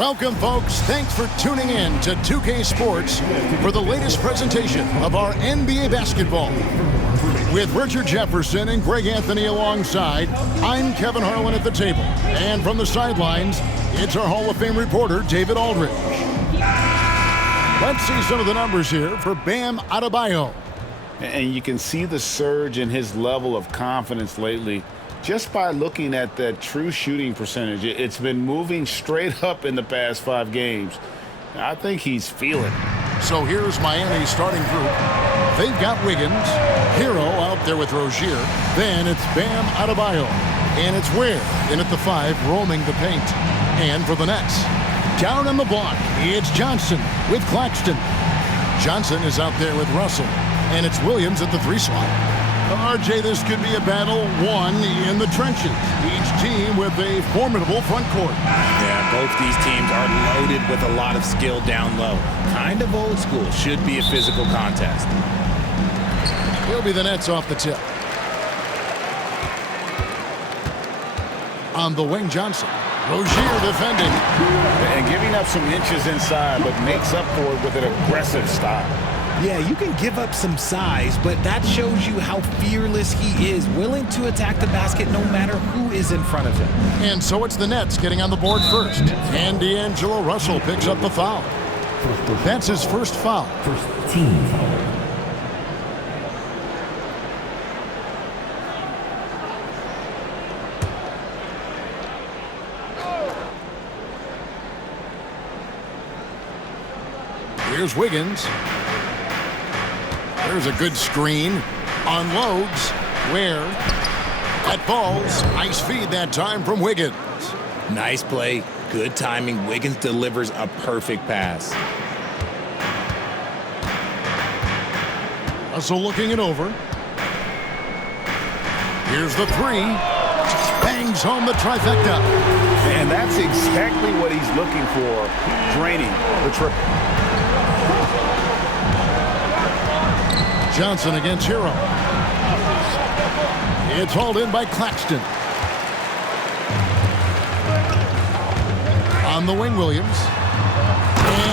Welcome, folks. Thanks for tuning in to 2K Sports for the latest presentation of our NBA basketball. With Richard Jefferson and Greg Anthony alongside, I'm Kevin Harlan at the table. And from the sidelines, it's our Hall of Fame reporter, David Aldridge. Let's see some of the numbers here for Bam Adebayo. And you can see the surge in his level of confidence lately just by looking at that true shooting percentage. It's been moving straight up in the past 5 games. I think he's feeling it. So here's Miami's starting group. They've got Wiggins, Hero out there with Rozier. Then it's Bam Adebayo. And it's Ware in at the 5, roaming the paint. And for the Nets, down on the block, it's Johnson with Claxton. Johnson is out there with Russell. And it's Williams at the 3 slot. RJ, this could be a battle won in the trenches. Each team with a formidable front court. Yeah, both these teams are loaded with a lot of skill down low. Kind of old school. Should be a physical contest. Will be the Nets off the tip. On the wing, Johnson. Rozier defending. And giving up some inches inside, but makes up for it with an aggressive style. Yeah, you can give up some size, but that shows you how fearless he is, willing to attack the basket no matter who is in front of him. And so it's the Nets getting on the board first. And D'Angelo Russell picks up the foul. That's his first foul. First team foul. Here's Wiggins. There's a good screen. Unloads. Ware. That falls. Nice feed that time from Wiggins. Nice play. Good timing. Wiggins delivers a perfect pass. Russell looking it over. Here's the 3. Bangs home the trifecta. And that's exactly what he's looking for. Draining the triple. Johnson against Hero. It's hauled in by Claxton. On the wing, Williams.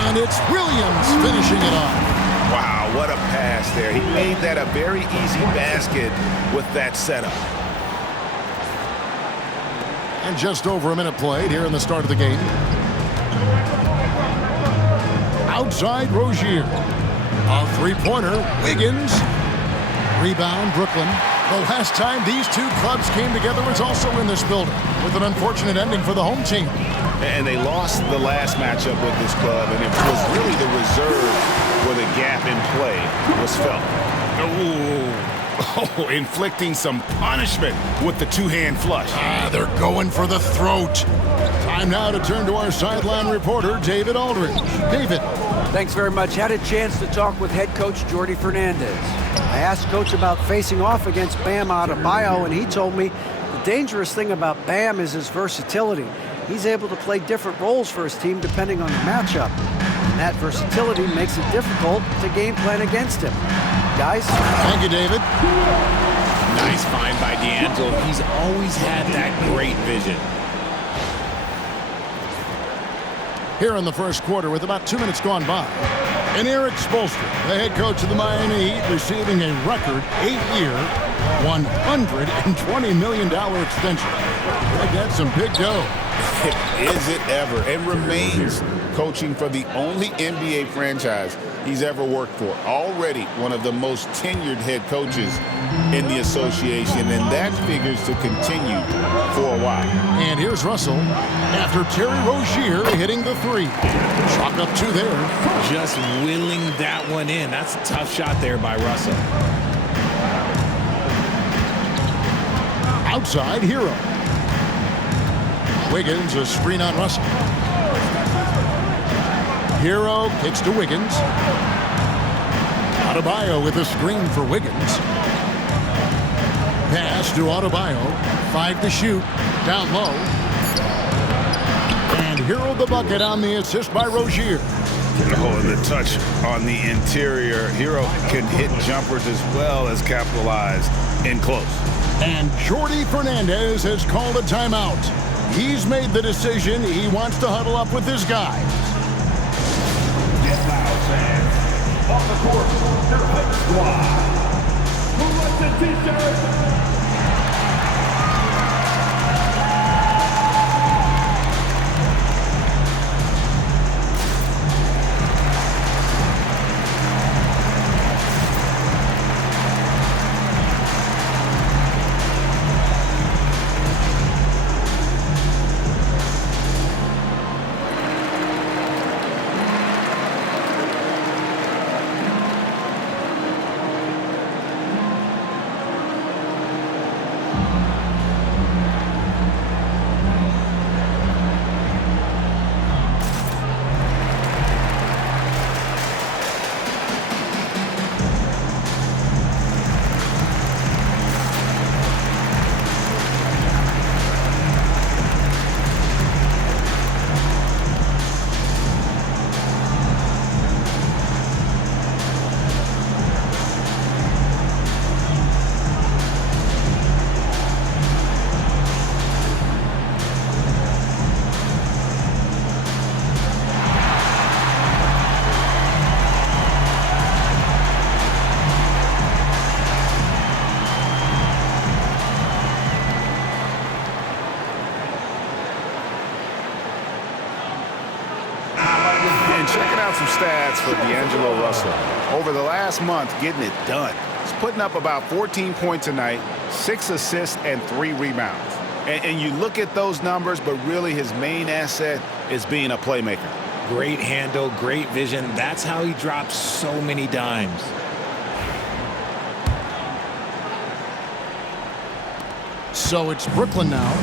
And it's Williams finishing it off. Wow, what a pass there. He made that a very easy basket with that setup. And just over a minute played here in the start of the game. Outside Rozier. A 3-pointer, Wiggins. Rebound, Brooklyn. The last time these two clubs came together was also in this building, with an unfortunate ending for the home team. And they lost the last matchup with this club, and it was really the reserve where the gap in play was felt. Oh, inflicting some punishment with the 2-hand flush. They're going for the throat. Time now to turn to our sideline reporter, David Aldridge. David. Thanks very much. Had a chance to talk with head coach Jordi Fernandez. I asked Coach about facing off against Bam Adebayo, and he told me the dangerous thing about Bam is his versatility. He's able to play different roles for his team depending on the matchup. And that versatility makes it difficult to game plan against him. Guys? Thank you, David. Nice find by D'Angelo. He's always had that great vision. Here in the first quarter with about 2 minutes gone by. And Eric Spoelstra, the head coach of the Miami Heat, receiving a record 8-year, $120 million extension. Like that's some big dough. Is it ever? And remains coaching for the only NBA franchise he's ever worked for. Already one of the most tenured head coaches in the association, and that figures to continue for a while. And here's Russell after Terry Rozier hitting the 3. Chalk up 2 there. Just willing that one in. That's a tough shot there by Russell. Outside, Hero. Wiggins, a screen on Russell. Hero kicks to Wiggins. Adebayo with a screen for Wiggins. Pass to Adebayo. 5 to shoot. Down low. And Hero the bucket on the assist by Rozier. Oh, the touch on the interior. Hero can hit jumpers as well as capitalize in close. And Jordi Fernandez has called a timeout. He's made the decision. He wants to huddle up with his guys. Get loud, fans. Off the court, your hype squad. Who wants a t-shirt? Checking out some stats for D'Angelo Russell. Over the last month, getting it done. He's putting up about 14 points a night, 6 assists, and 3 rebounds. And you look at those numbers, but really his main asset is being a playmaker. Great handle, great vision. That's how he drops so many dimes. So it's Brooklyn now.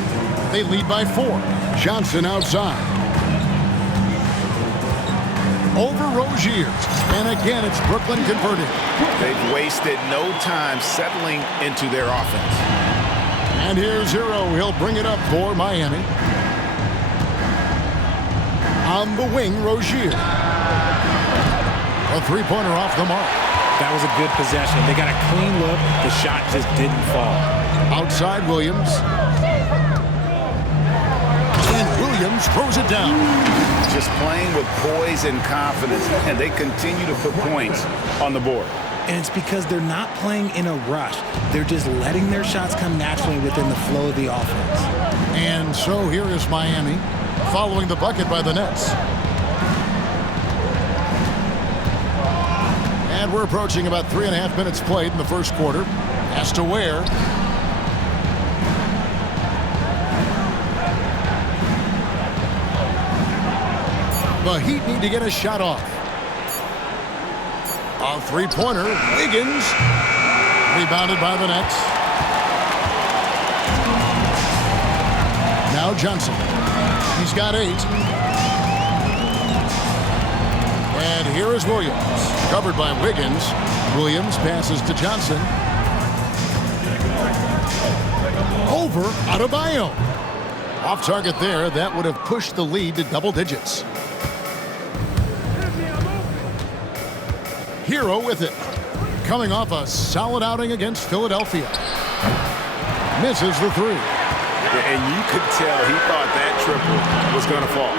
They lead by 4. Johnson outside. Over Rozier. And again, it's Brooklyn converted. They've wasted no time settling into their offense. And here's Hero. He'll bring it up for Miami. On the wing, Rozier. A three-pointer off the mark. That was a good possession. They got a clean look. The shot just didn't fall. Outside Williams. And Williams throws it down. Just playing with poise and confidence, and they continue to put points on the board. And it's because they're not playing in a rush. They're just letting their shots come naturally within the flow of the offense. And so here is Miami, following the bucket by the Nets. And we're approaching about 3.5 minutes played in the first quarter. Has to wear. The Heat need to get a shot off. A three-pointer. Wiggins. Rebounded by the Nets. Now Johnson. He's got 8. And here is Williams. Covered by Wiggins. Williams passes to Johnson. Over Adebayo. Off target there. That would have pushed the lead to double digits. Hero with it. Coming off a solid outing against Philadelphia. Misses the 3. And you could tell he thought that triple was going to fall.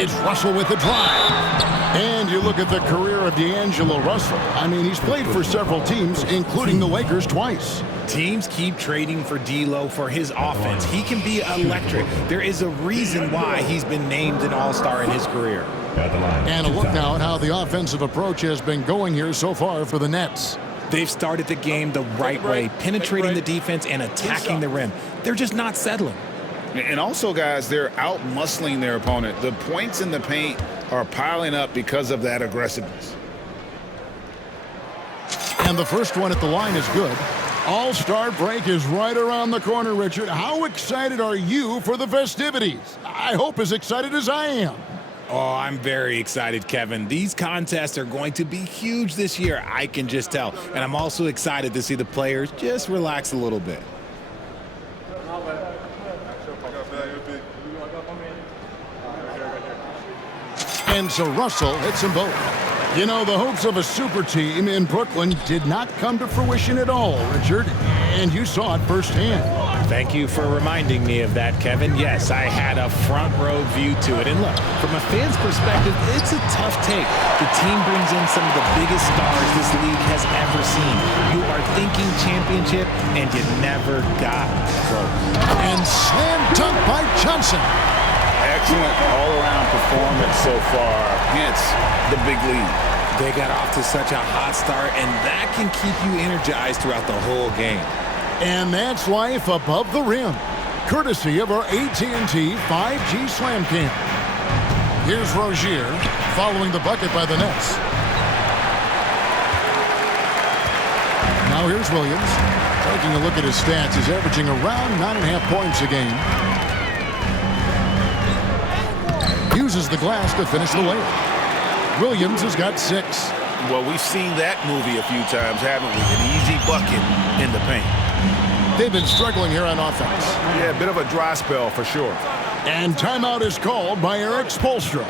It's Russell with the drive. And you look at the career of D'Angelo Russell. I mean, he's played for several teams, including the Lakers twice. Teams keep trading for D'Lo for his offense. He can be electric. There is a reason why he's been named an all-star in his career. And a look now at how the offensive approach has been going here so far for the Nets. They've started the game the right way, penetrating the defense and attacking the rim. They're just not settling. And also, guys, they're out-muscling their opponent. The points in the paint are piling up because of that aggressiveness. And the first one at the line is good. All-Star break is right around the corner, Richard. How excited are you for the festivities? I hope as excited as I am. Oh, I'm very excited, Kevin. These contests are going to be huge this year. I can just tell. And I'm also excited to see the players just relax a little bit. And so Russell hits them both. You know, the hopes of a super team in Brooklyn did not come to fruition at all, Richard. And you saw it firsthand. Thank you for reminding me of that, Kevin. Yes, I had a front row view to it. And look, from a fan's perspective, it's a tough take. The team brings in some of the biggest stars this league has ever seen. You are thinking championship, and you never got close. And slam dunk by Johnson. Excellent all-around performance so far, hence the big lead. They got off to such a hot start, and that can keep you energized throughout the whole game. And that's life above the rim, courtesy of our AT&T 5G Slam Cam. Here's Rozier following the bucket by the Nets. Now here's Williams. Taking a look at his stats, he's averaging around 9.5 points a game. Uses the glass to finish the layup. Williams has got 6. Well, we've seen that movie a few times, haven't we? An easy bucket in the paint. They've been struggling here on offense. Yeah, a bit of a dry spell for sure. And timeout is called by Eric Spoelstra.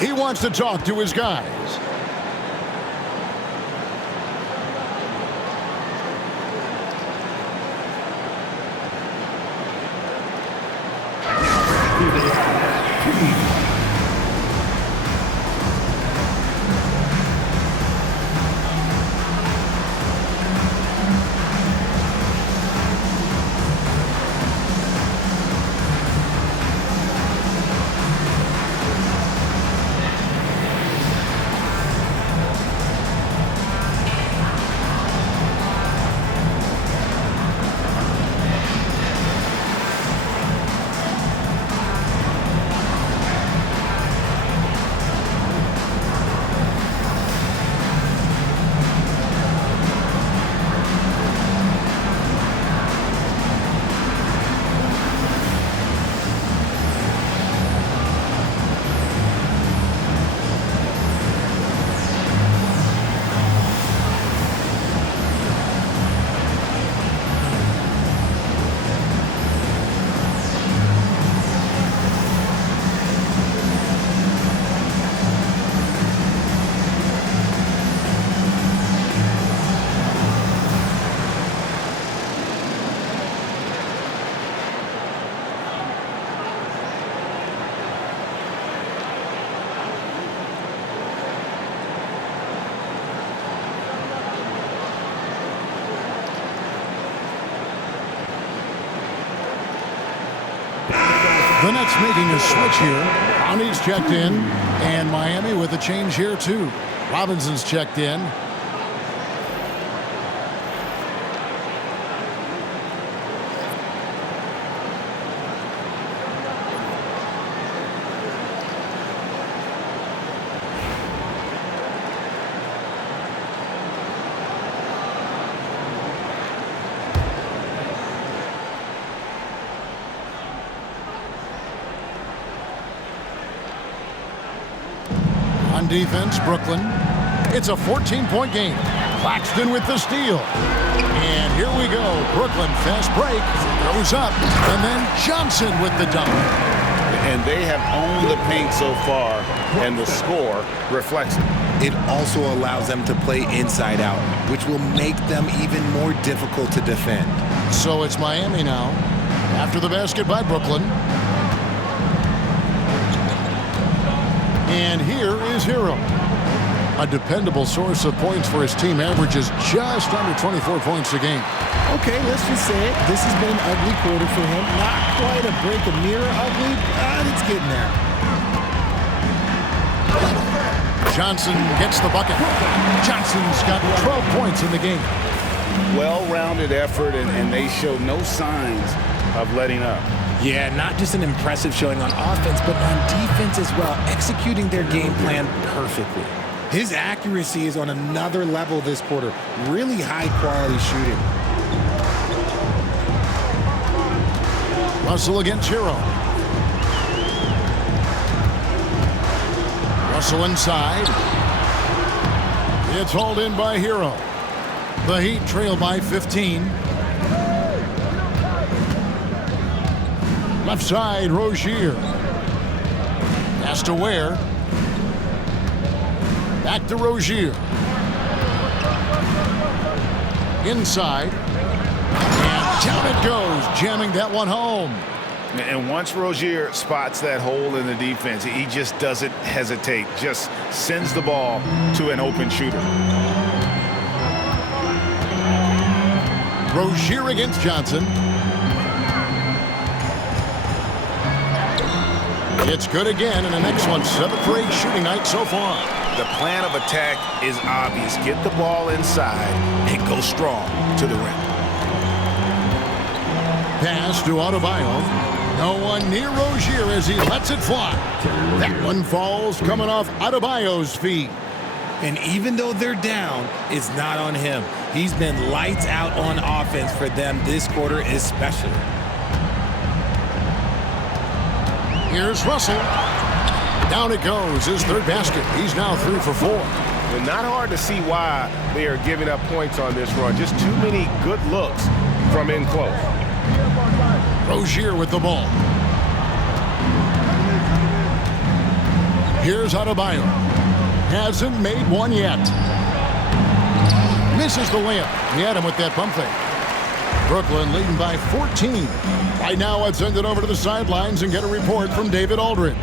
He wants to talk to his guys. The Nets making a switch here. Brownie's checked in, and Miami with a change here too. Robinson's checked in. On defense, Brooklyn. It's a 14-point game. Claxton with the steal. And here we go. Brooklyn, fast break. Goes up. And then Johnson with the dunk. And they have owned the paint so far, and the score reflects it. It also allows them to play inside out, which will make them even more difficult to defend. So it's Miami now. After the basket by Brooklyn. And here is Hero. A dependable source of points for his team, averages just under 24 points a game. Okay, let's just say it. This has been an ugly quarter for him. Not quite a break a mirror ugly, but it's getting there. Johnson gets the bucket. Johnson's got 12 points in the game. Well-rounded effort, and they show no signs of letting up. Yeah, not just an impressive showing on offense, but on defense as well, executing their game plan perfectly. His accuracy is on another level this quarter. Really high-quality shooting. Russell against Hero. Russell inside. It's hauled in by Hero. The Heat trail by 15. Left side, Rozier. Pass to Ware. Back to Rozier. Inside. And Down it goes, jamming that one home. And once Rozier spots that hole in the defense, he just doesn't hesitate, just sends the ball to an open shooter. Rozier against Johnson. It's good again, and the next one, 7 for 8 shooting night so far. The plan of attack is obvious. Get the ball inside and go strong to the rim. Pass to Adebayo. No one near Rozier as he lets it fly. That one falls coming off Adebayo's feet. And even though they're down, it's not on him. He's been lights out on offense for them this quarter especially. Here's Russell. Down it goes, his third basket. He's now 3 for 4. And not hard to see why they are giving up points on this run. Just too many good looks from in close. Rozier with the ball. Here's Adebayo. Hasn't made one yet. Misses the layup. He had him with that pump fake. Brooklyn leading by 14. Right now, let's send it over to the sidelines and get a report from David Aldridge.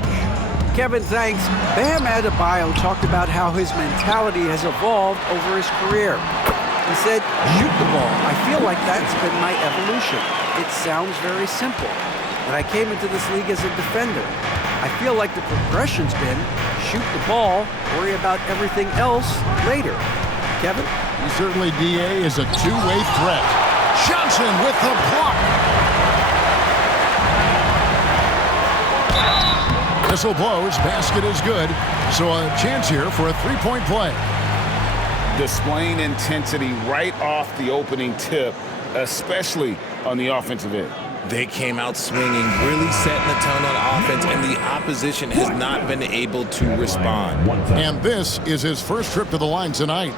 Kevin, thanks. Bam Adebayo talked about how his mentality has evolved over his career. He said, shoot the ball. I feel like that's been my evolution. It sounds very simple. When I came into this league as a defender, I feel like the progression's been shoot the ball, worry about everything else later. Kevin? Certainly, DA is a two-way threat. Johnson with the block. Whistle blows, basket is good. So a chance here for a three-point play. Displaying intensity right off the opening tip, especially on the offensive end. They came out swinging, really setting the tone on offense, and the opposition has not been able to respond. And this is his first trip to the line tonight.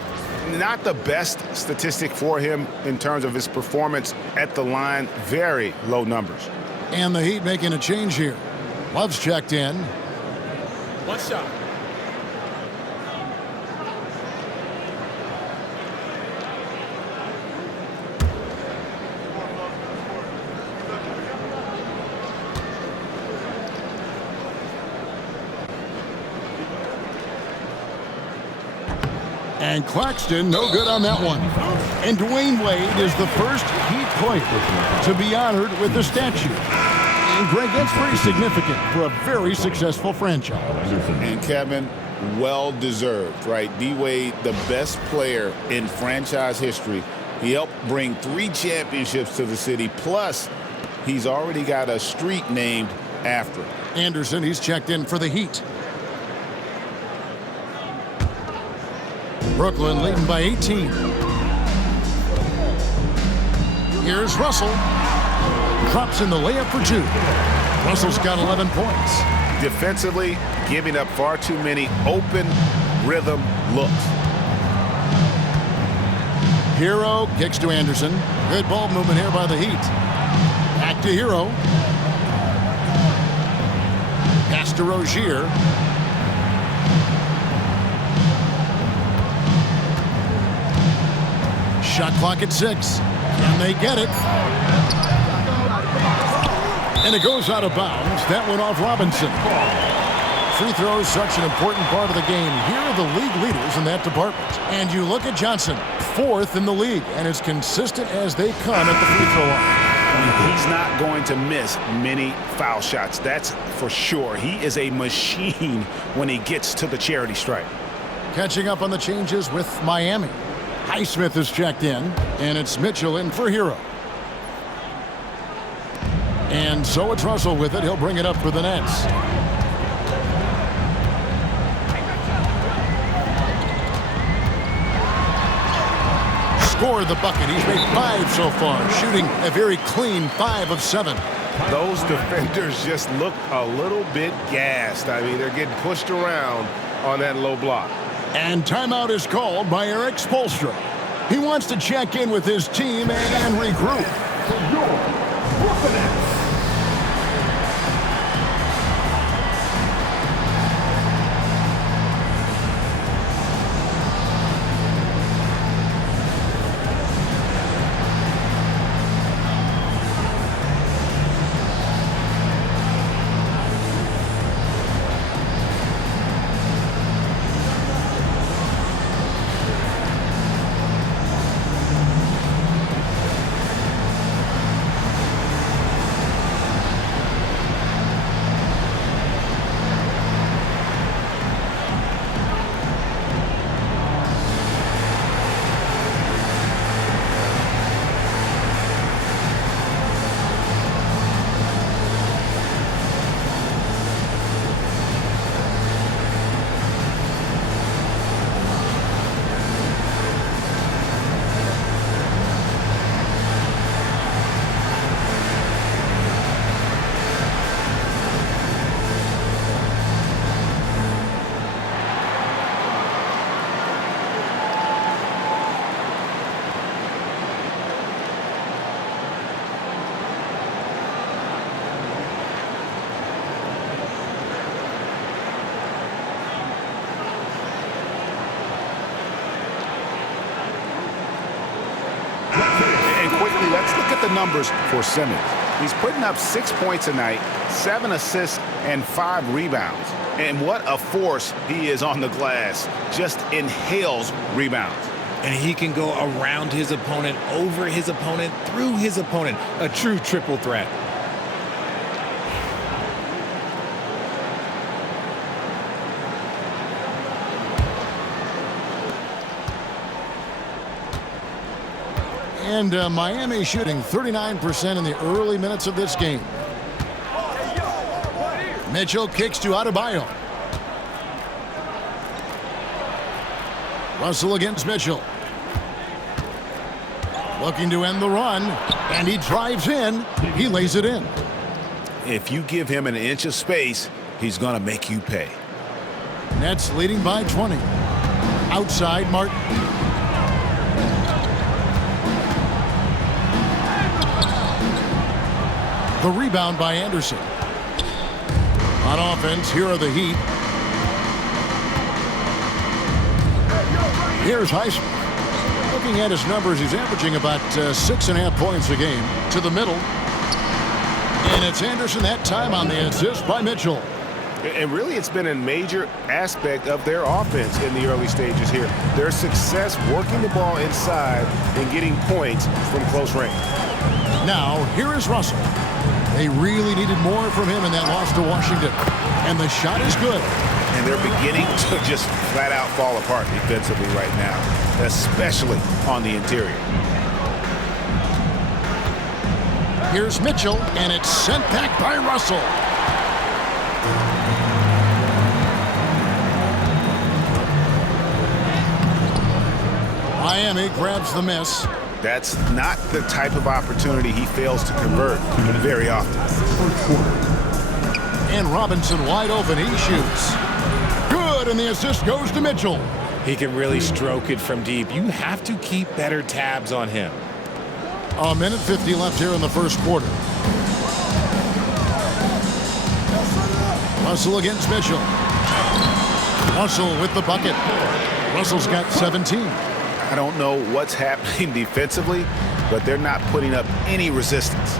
Not the best statistic for him in terms of his performance at the line. Very low numbers. And the Heat making a change here. Love's checked in. One shot. And Claxton, no good on that one. And Dwayne Wade is the first Heat player to be honored with a statue. And Greg, that's pretty significant for a very successful franchise. And Kevin, well deserved, right? D-Wade, the best player in franchise history. He helped bring 3 championships to the city. Plus, he's already got a street named after him. Anderson, he's checked in for the Heat. Brooklyn leading by 18. Here's Russell. Drops in the layup for 2. Russell's got 11 points. Defensively, giving up far too many open rhythm looks. Hero kicks to Anderson. Good ball movement here by the Heat. Back to Hero. Pass to Rozier. Shot clock at 6. Can they get it? And it goes out of bounds. That went off Robinson. Free throws, such an important part of the game. Here are the league leaders in that department. And you look at Johnson, 4th in the league, and as consistent as they come at the free throw line. He's not going to miss many foul shots. That's for sure. He is a machine when he gets to the charity stripe. Catching up on the changes with Miami. Highsmith is checked in, and it's Mitchell in for Hero. And so it's Russell with it. He'll bring it up for the Nets. Scored the bucket. He's made 5 so far, shooting a very clean 5 of 7. Those defenders just look a little bit gassed. I mean, they're getting pushed around on that low block. And timeout is called by Eric Spoelstra. He wants to check in with his team and regroup. about the numbers for Simmons. He's putting up 6 points a night, 7 assists, and 5 rebounds. And what a force he is on the glass. Just inhales rebounds. And he can go around his opponent, over his opponent, through his opponent. A true triple threat. And Miami shooting 39% in the early minutes of this game. Mitchell kicks to Adebayo. Russell against Mitchell. Looking to end the run, and he drives in. He lays it in. If you give him an inch of space, he's going to make you pay. Nets leading by 20. Outside, Martin. The rebound by Anderson. On offense, here are the Heat. Here's Heisman. Looking at his numbers, he's averaging about 6.5 points a game. To the middle. And it's Anderson that time on the assist by Mitchell. And really, it's been a major aspect of their offense in the early stages here. Their success working the ball inside and getting points from close range. Now, here is Russell. They really needed more from him in that loss to Washington. And the shot is good. And they're beginning to just flat out fall apart defensively right now, especially on the interior. Here's Mitchell, and it's sent back by Russell. Miami grabs the miss. That's not the type of opportunity he fails to convert very often. And Robinson wide open. He shoots. Good, and the assist goes to Mitchell. He can really stroke it from deep. You have to keep better tabs on him. A minute 50 left here in the first quarter. Russell against Mitchell. Russell with the bucket. Russell's got 17. I don't know what's happening defensively, but they're not putting up any resistance.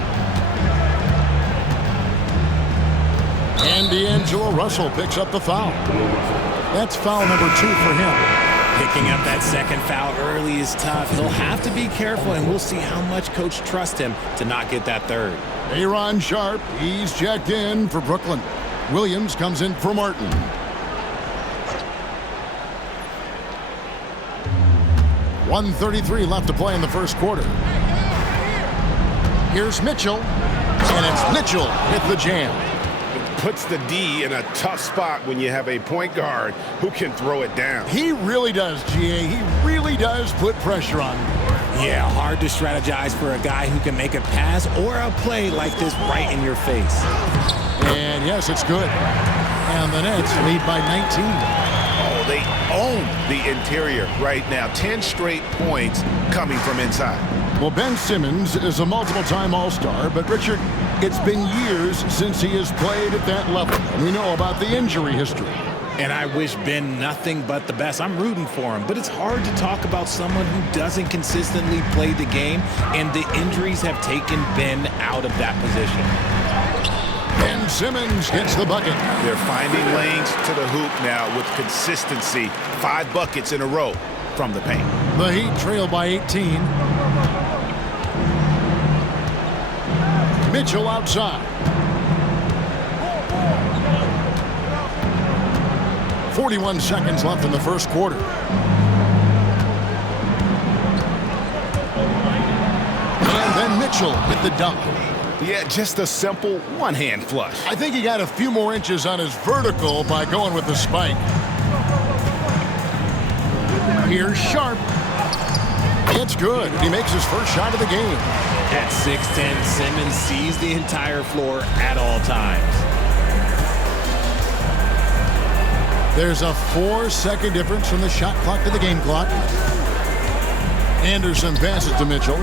And D'Angelo Russell picks up the foul. That's foul number 2 for him. Picking up that second foul early is tough. He'll have to be careful, and we'll see how much coach trusts him to not get that third. Aaron Sharp, he's checked in for Brooklyn. Williams comes in for Martin. .133 left to play in the first quarter. Here's Mitchell, and it's Mitchell with the jam. Puts the D in a tough spot when you have a point guard who can throw it down. He really does, GA. He really does put pressure on him. Yeah, hard to strategize for a guy who can make a pass or a play like this right in your face. And yes, it's good. And the Nets lead by 19. Oh, they own the interior right now. 10 straight points coming from inside. Well, Ben Simmons is a multiple-time All-Star, but Richard, it's been years since he has played at that level. And we know about the injury history. And I wish Ben nothing but the best. I'm rooting for him, but it's hard to talk about someone who doesn't consistently play the game, and the injuries have taken Ben out of that position. Ben Simmons gets the bucket. They're finding lanes to the hoop now with consistency. 5 buckets in a row from the paint. The Heat trail by 18. Mitchell outside. 41 seconds left in the first quarter. And then Mitchell with the dunk. Yeah, just a simple one-hand flush. I think he got a few more inches on his vertical by going with the spike. Here's Sharp. It's good. He makes his first shot of the game. At 6'10", Simmons sees the entire floor at all times. There's a 4-second difference from the shot clock to the game clock. Anderson passes to Mitchell.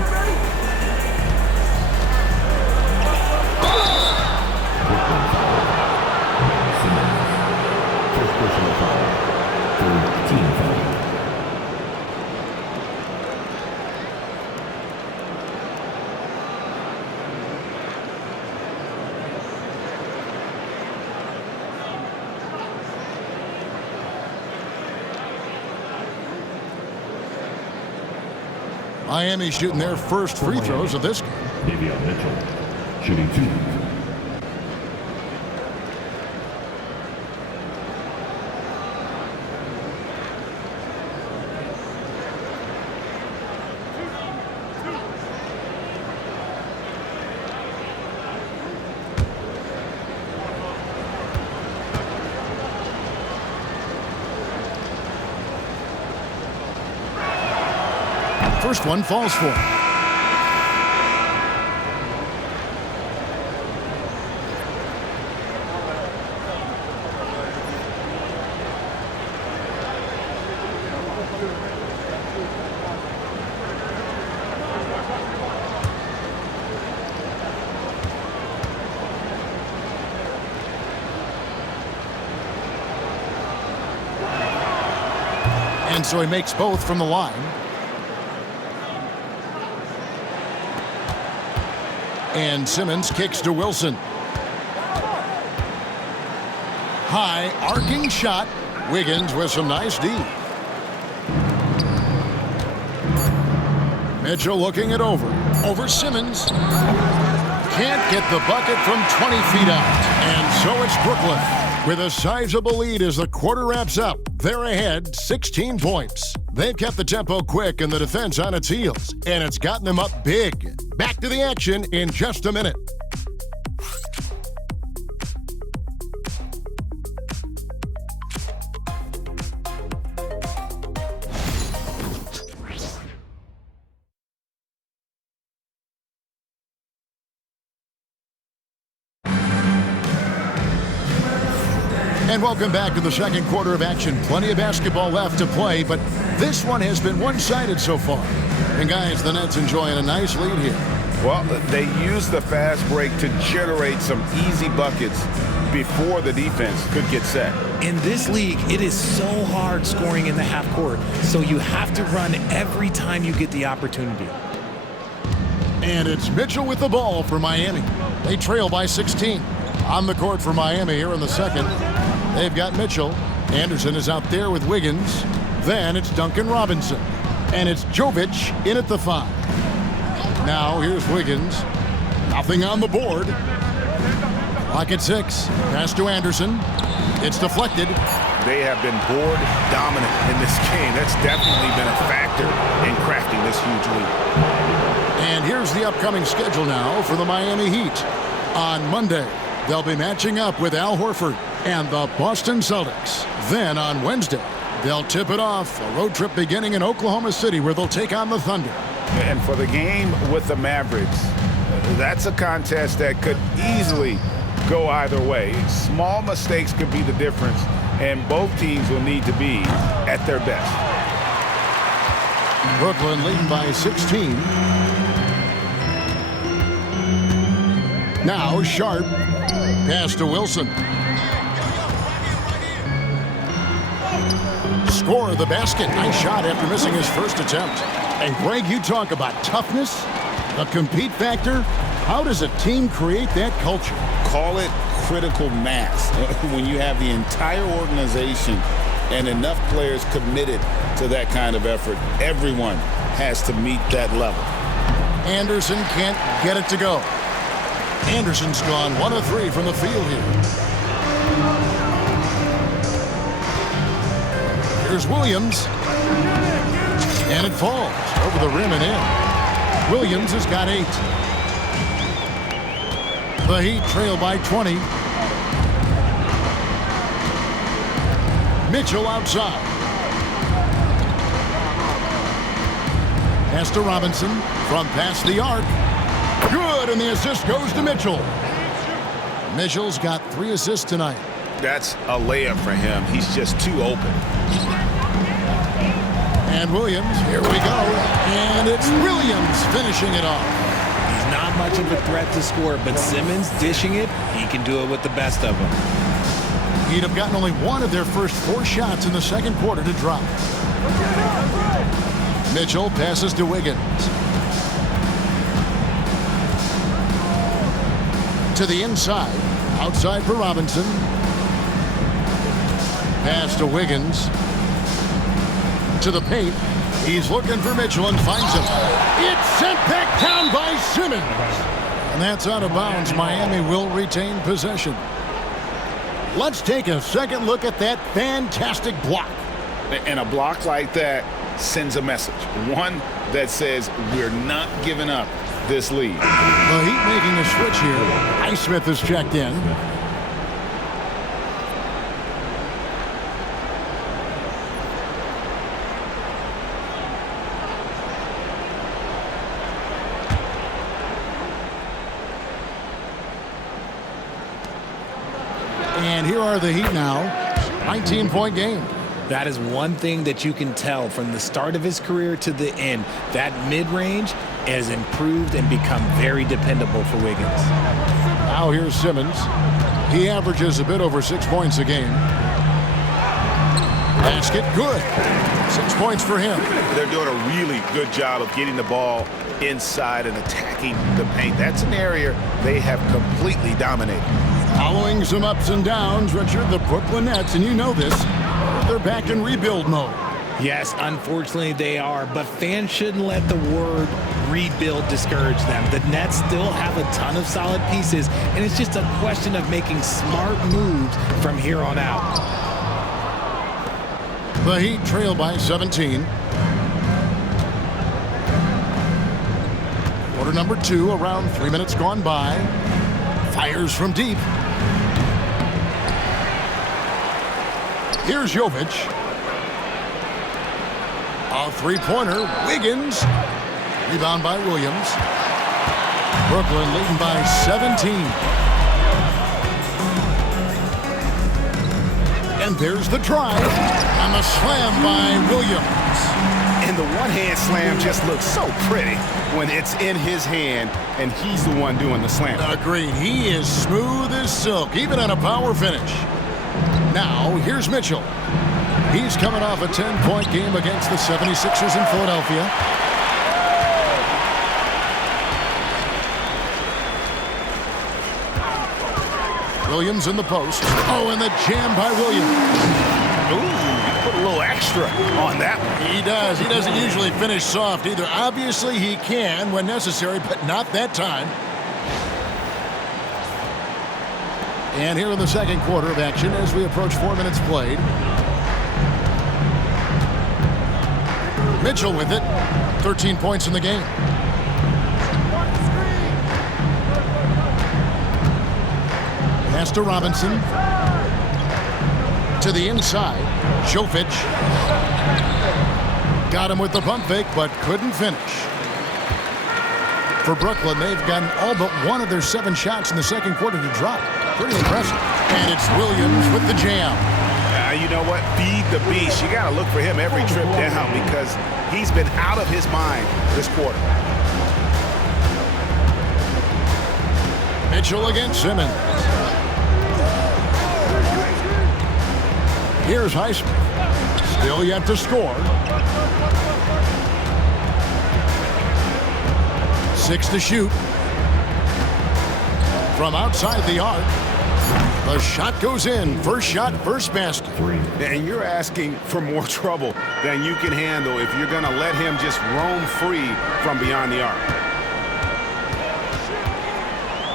Miami shooting their first free throws of this game. Keon Mitchell, shooting 2. First one falls for him. And so he makes both from the line. And Simmons kicks to Wilson. High arcing shot. Wiggins with some nice D. Mitchell looking it over. Over Simmons. Can't get the bucket from 20 feet out. And so it's Brooklyn with a sizable lead as the quarter wraps up. They're ahead 16 points. They've kept the tempo quick and the defense on its heels, and it's gotten them up big. Back to the action in just a minute. And welcome back to the second quarter of action. Plenty of basketball left to play, but this one has been one-sided so far. And guys, the Nets enjoying a nice lead here. Well, they use the fast break to generate some easy buckets before the defense could get set. In this league, it is so hard scoring in the half court, so you have to run every time you get the opportunity. And it's Mitchell with the ball for Miami. They trail by 16. On the court for Miami here in the second. They've got Mitchell. Anderson is out there with Wiggins. Then it's Duncan Robinson. And it's Jovic in at the 5. Now here's Wiggins. Nothing on the board. Clock at 6. Pass to Anderson. It's deflected. They have been board dominant in this game. That's definitely been a factor in crafting this huge lead. And here's the upcoming schedule now for the Miami Heat. On Monday, they'll be matching up with Al Horford and the Boston Celtics. Then on Wednesday, they'll tip it off. A road trip beginning in Oklahoma City where they'll take on the Thunder. And for the game with the Mavericks, that's a contest that could easily go either way. Small mistakes could be the difference, and both teams will need to be at their best. Brooklyn leading by 16. Now Sharp. Pass to Wilson. Score the basket. Nice shot after missing his first attempt. And Greg, you talk about toughness, the compete factor. How does a team create that culture? Call it critical mass. When you have the entire organization and enough players committed to that kind of effort, everyone has to meet that level. Anderson can't get it to go. Anderson's gone 1 of 3 from the field here. Here's Williams. And it falls over the rim and in. Williams has got 8. The Heat trail by 20. Mitchell outside. Pass to Robinson from past the arc. Good, and the assist goes to Mitchell. Mitchell's got 3 assists tonight. That's a layup for him. He's just too open. And Williams, here we go. And it's Williams finishing it off. He's not much of a threat to score, but Simmons dishing it, he can do it with the best of them. He'd have gotten only 1 of their first 4 shots in the second quarter to drop. Mitchell passes to Wiggins. To the inside. Outside for Robinson. Pass to Wiggins. To the paint. He's looking for Mitchell and finds him. It's sent back down by Simmons. And that's out of bounds. Miami will retain possession. Let's take a second look at that fantastic block. And a block like that sends a message. One that says we're not giving up this lead. The Heat making a switch here. Highsmith is checked in. And here are the Heat now. 19-point game. That is one thing that you can tell from the start of his career to the end. That mid-range has improved and become very dependable for Wiggins. Now here's Simmons. He averages a bit over 6 points a game. Basket good. 6 points for him. They're doing a really good job of getting the ball inside and attacking the paint. That's an area they have completely dominated. Following some ups and downs, Richard, the Brooklyn Nets, and you know this, they're back in rebuild mode. Yes, unfortunately they are, but fans shouldn't let the word rebuild discourage them. The Nets still have a ton of solid pieces, and it's just a question of making smart moves from here on out. The Heat trail by 17. Quarter number 2, around 3 minutes gone by. Fires from deep. Here's Jovic. A three-pointer. Wiggins. Rebound by Williams. Brooklyn leading by 17. And there's the drive. And the slam by Williams. And the one-hand slam just looks so pretty when it's in his hand and he's the one doing the slam. Agreed. He is smooth as silk, even on a power finish. Now, here's Mitchell. He's coming off a 10-point game against the 76ers in Philadelphia. Williams in the post. Oh, and the jam by Williams. Ooh, put a little extra on that one. He does. He doesn't usually finish soft either. Obviously, he can when necessary, but not that time. And here in the second quarter of action as we approach 4 minutes played. Mitchell with it. 13 points in the game. Pass to Robinson. To the inside. Jovic. Got him with the pump fake, but couldn't finish. For Brooklyn, they've gotten all but one of their 7 shots in the second quarter to drop. Pretty impressive. And it's Williams with the jam. You know what? Feed the beast. You got to look for him every trip down because he's been out of his mind this quarter. Mitchell against Simmons. Here's Highsmith. Still yet to score. 6 to shoot. From outside the arc. The shot goes in. First shot, first basket. And you're asking for more trouble than you can handle if you're going to let him just roam free from beyond the arc.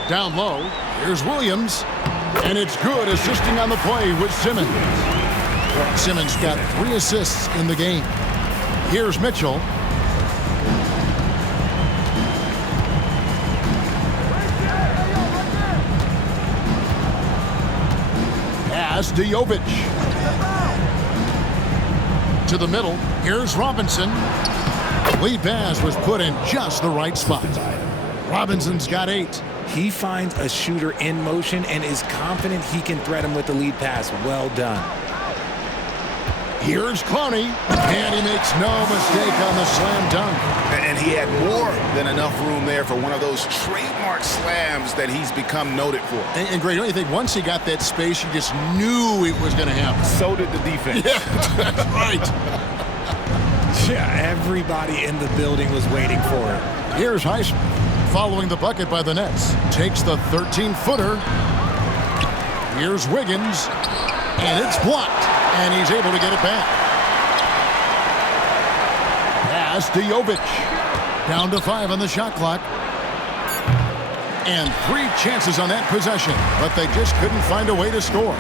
Down low. Here's Williams. And it's good, assisting on the play with Simmons. Simmons got 3 assists in the game. Here's Mitchell. Pass to Jovic. To the middle. Here's Robinson. Lead pass was put in just the right spot. Robinson's got 8. He finds a shooter in motion and is confident he can thread him with the lead pass. Well done. Here's Clowney, and he makes no mistake on the slam dunk. And he had more than enough room there for one of those trademark slams that he's become noted for. And Greg, don't you think once he got that space, you just knew it was going to happen? So did the defense. Yeah, that's right. Yeah, everybody in the building was waiting for it. Here's Highsmith, following the bucket by the Nets. Takes the 13-footer. Here's Wiggins, and it's blocked. And he's able to get it back. pass to Jovic. Down to 5 on the shot clock. And 3 chances on that possession, but they just couldn't find a way to score.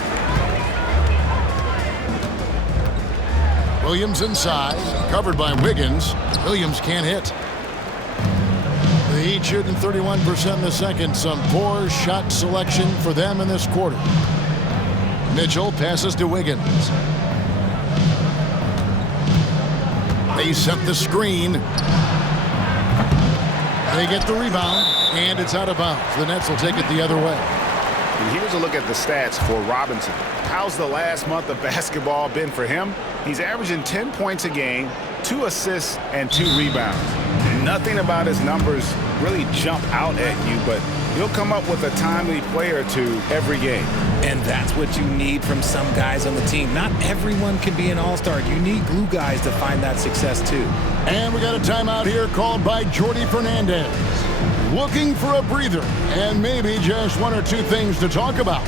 Williams inside, covered by Wiggins. Williams can't hit. The Heat shooting 31% in the second. Some poor shot selection for them in this quarter. Mitchell passes to Wiggins. They set the screen. They get the rebound, and it's out of bounds. The Nets will take it the other way. And here's a look at the stats for Robinson. How's the last month of basketball been for him? He's averaging 10 points a game, 2 assists, and 2 rebounds. Nothing about his numbers really jump out at you, but he'll come up with a timely play or two every game. And that's what you need from some guys on the team. Not everyone can be an all-star. You need glue guys to find that success too. And we got a timeout here called by Jordi Fernandez. Looking for a breather and maybe just 1 or 2 things to talk about.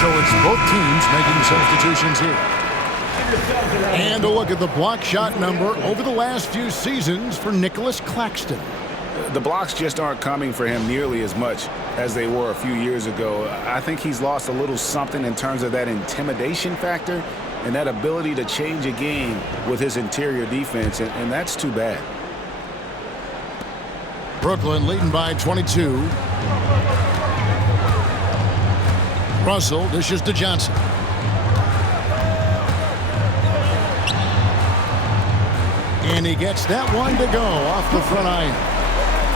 So it's both teams making substitutions here. And a look at the block shot number over the last few seasons for Nicholas Claxton. The blocks just aren't coming for him nearly as much as they were a few years ago. I think he's lost a little something in terms of that intimidation factor and that ability to change a game with his interior defense, and that's too bad. Brooklyn leading by 22. Russell dishes to Johnson. And he gets that one to go off the front iron.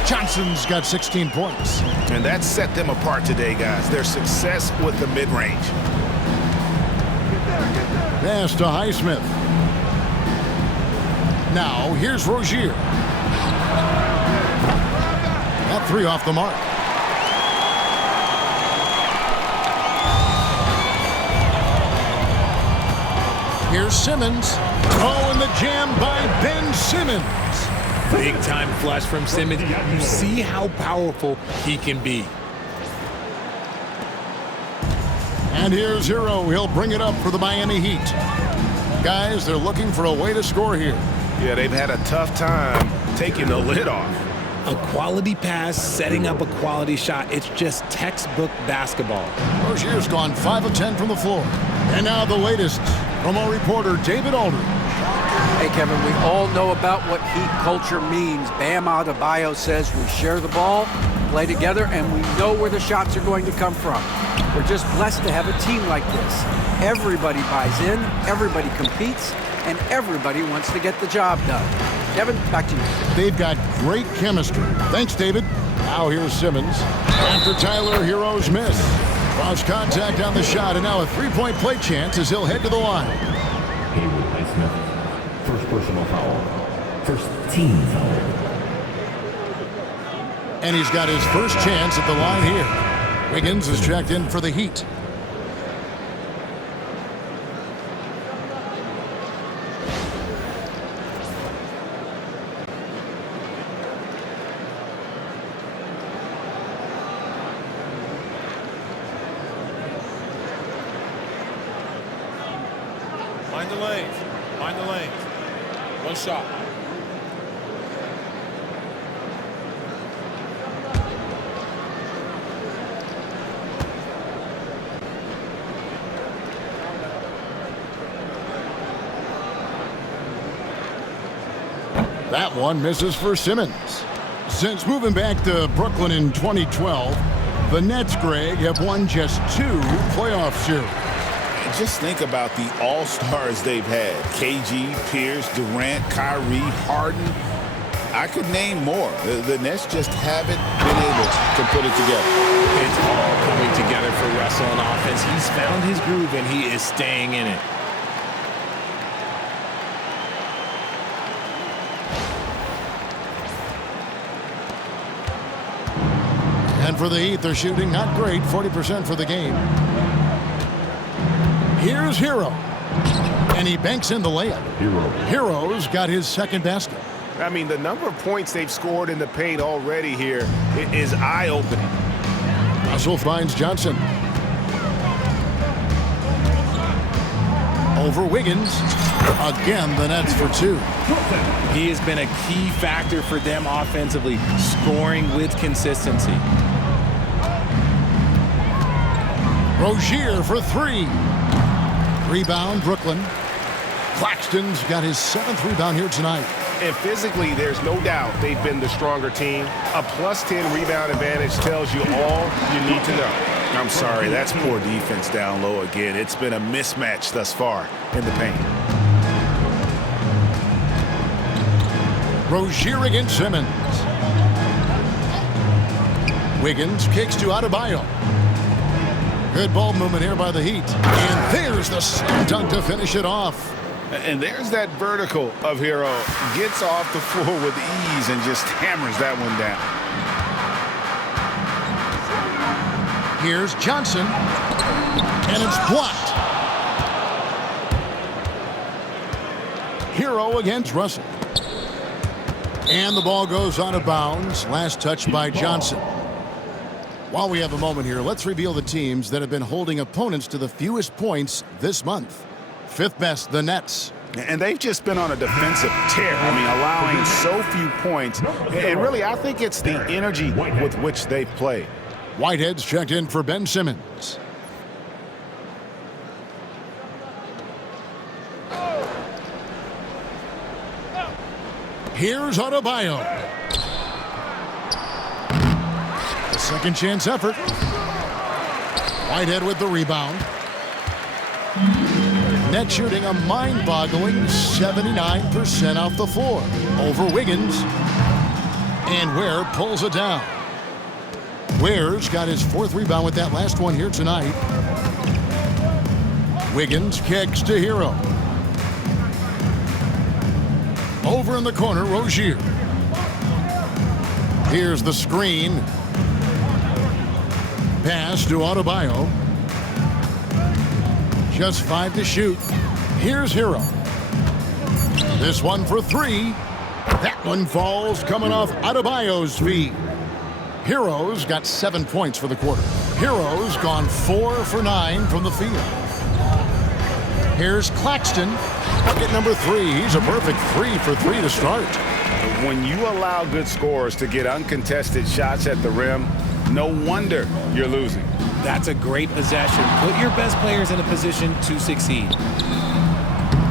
Johnson's got 16 points. And that set them apart today, guys. Their success with the mid-range. Pass to Highsmith. Now here's Rozier. That 3 off the mark. Here's Simmons. Oh, and the jam by Ben Simmons. Big time flush from Simmons. You see how powerful he can be. And here's Hero. He'll bring it up for the Miami Heat. Guys, they're looking for a way to score here. Yeah, they've had a tough time taking the lid off. A quality pass, setting up a quality shot. It's just textbook basketball. Rozier's gone 5 of 10 from the floor. And now the latest from our reporter, David Aldridge. Hey, Kevin, we all know about what Heat culture means. Bam Adebayo says we share the ball, play together, and we know where the shots are going to come from. We're just blessed to have a team like this. Everybody buys in, everybody competes, and everybody wants to get the job done. Kevin, back to you. They've got great chemistry. Thanks, David. Now here's Simmons. After Tyler Hero's miss. Cross contact on the shot, and now a three-point play chance as he'll head to the line. Smith. First personal foul. First team foul. And he's got his first chance at the line here. Wiggins is checked in for the Heat. Mind the lanes. Mind the lanes. One shot. That one misses for Simmons. Since moving back to Brooklyn in 2012, the Nets, Greg, have won just 2 playoff series. Just think about the all-stars they've had. KG, Pierce, Durant, Kyrie, Harden. I could name more. The Nets just haven't been able to put it together. It's all coming together for Russell on offense. He's found his groove, and he is staying in it. And for the Heat, they're shooting not great, 40% for the game. Here's Hero. And he banks in the layup. Hero's got his second basket. I mean, the number of points they've scored in the paint already here is eye-opening. Russell finds Johnson. Over Wiggins. Again, the Nets for 2. He has been a key factor for them offensively, scoring with consistency. Rozier for 3. Rebound, Brooklyn. Claxton's got his 7th rebound here tonight. And physically, there's no doubt they've been the stronger team. A +10 rebound advantage tells you all you need to know. I'm sorry, that's poor defense down low again. It's been a mismatch thus far in the paint. Rozier against Simmons. Wiggins kicks to Adebayo. Good ball movement here by the Heat. And there's the slam dunk to finish it off. And there's that vertical of Hero. Gets off the floor with ease and just hammers that one down. Here's Johnson. And it's blocked. Hero against Russell. And the ball goes out of bounds. Last touch by Johnson. While we have a moment here, let's reveal the teams that have been holding opponents to the fewest points this month. 5th best, the Nets. And they've just been on a defensive tear. I mean, allowing so few points. And really, I think it's the energy with which they've played. Whitehead's checked in for Ben Simmons. Here's Adebayo. The second chance effort. Whitehead with the rebound. Net shooting a mind-boggling 79% off the floor. Over Wiggins. And Ware pulls it down. Ware's got his 4th rebound with that last one here tonight. Wiggins kicks to Hero. Over in the corner, Rozier. Here's the screen. Pass to Adebayo. Just 5 to shoot. Here's Hero. This one for 3. That one falls coming off Adebayo's feet. Hero's got 7 points for the quarter. Hero's gone 4 for 9 from the field. Here's Claxton. Bucket number 3. He's a perfect 3 for 3 to start. When you allow good scorers to get uncontested shots at the rim, no wonder you're losing. That's a great possession. Put your best players in a position to succeed.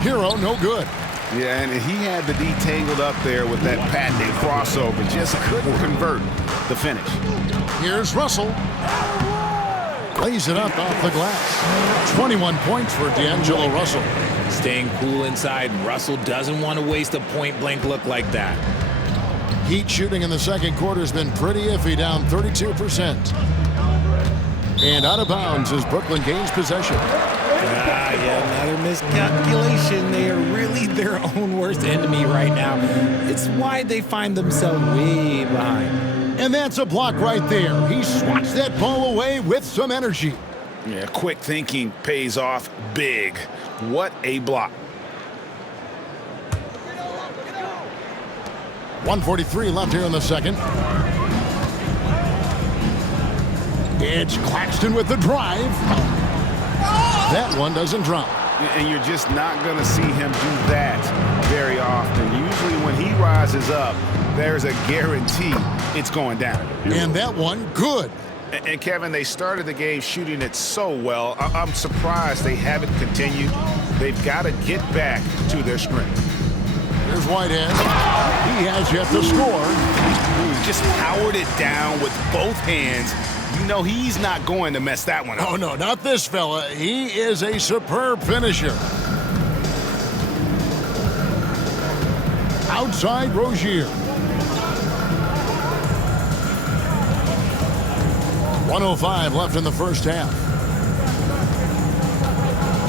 Hero, no good. Yeah, and he had the D tangled up there with that patented crossover. Just couldn't convert the finish. Here's Russell. Lays it up off the glass. 21 points for D'Angelo Russell. Staying cool inside. Russell doesn't want to waste a point-blank look like that. Heat shooting in the second quarter has been pretty iffy, down 32%. And out of bounds as Brooklyn gains possession. Yeah, another miscalculation. They are really their own worst enemy right now. It's why they find themselves way behind. And that's a block right there. He swats that ball away with some energy. Yeah, quick thinking pays off big. What a block. 1:43 left here in the second. It's Claxton with the drive. That one doesn't drop. And you're just not going to see him do that very often. Usually when he rises up, there's a guarantee it's going down. And that one, good. And Kevin, they started the game shooting it so well. I'm surprised they haven't continued. They've got to get back to their strength. Here's Whitehead. He has yet to score. Just powered it down with both hands. You know he's not going to mess that one up. Oh, no, not this fella. He is a superb finisher. Outside Rozier. 1:05 left in the first half.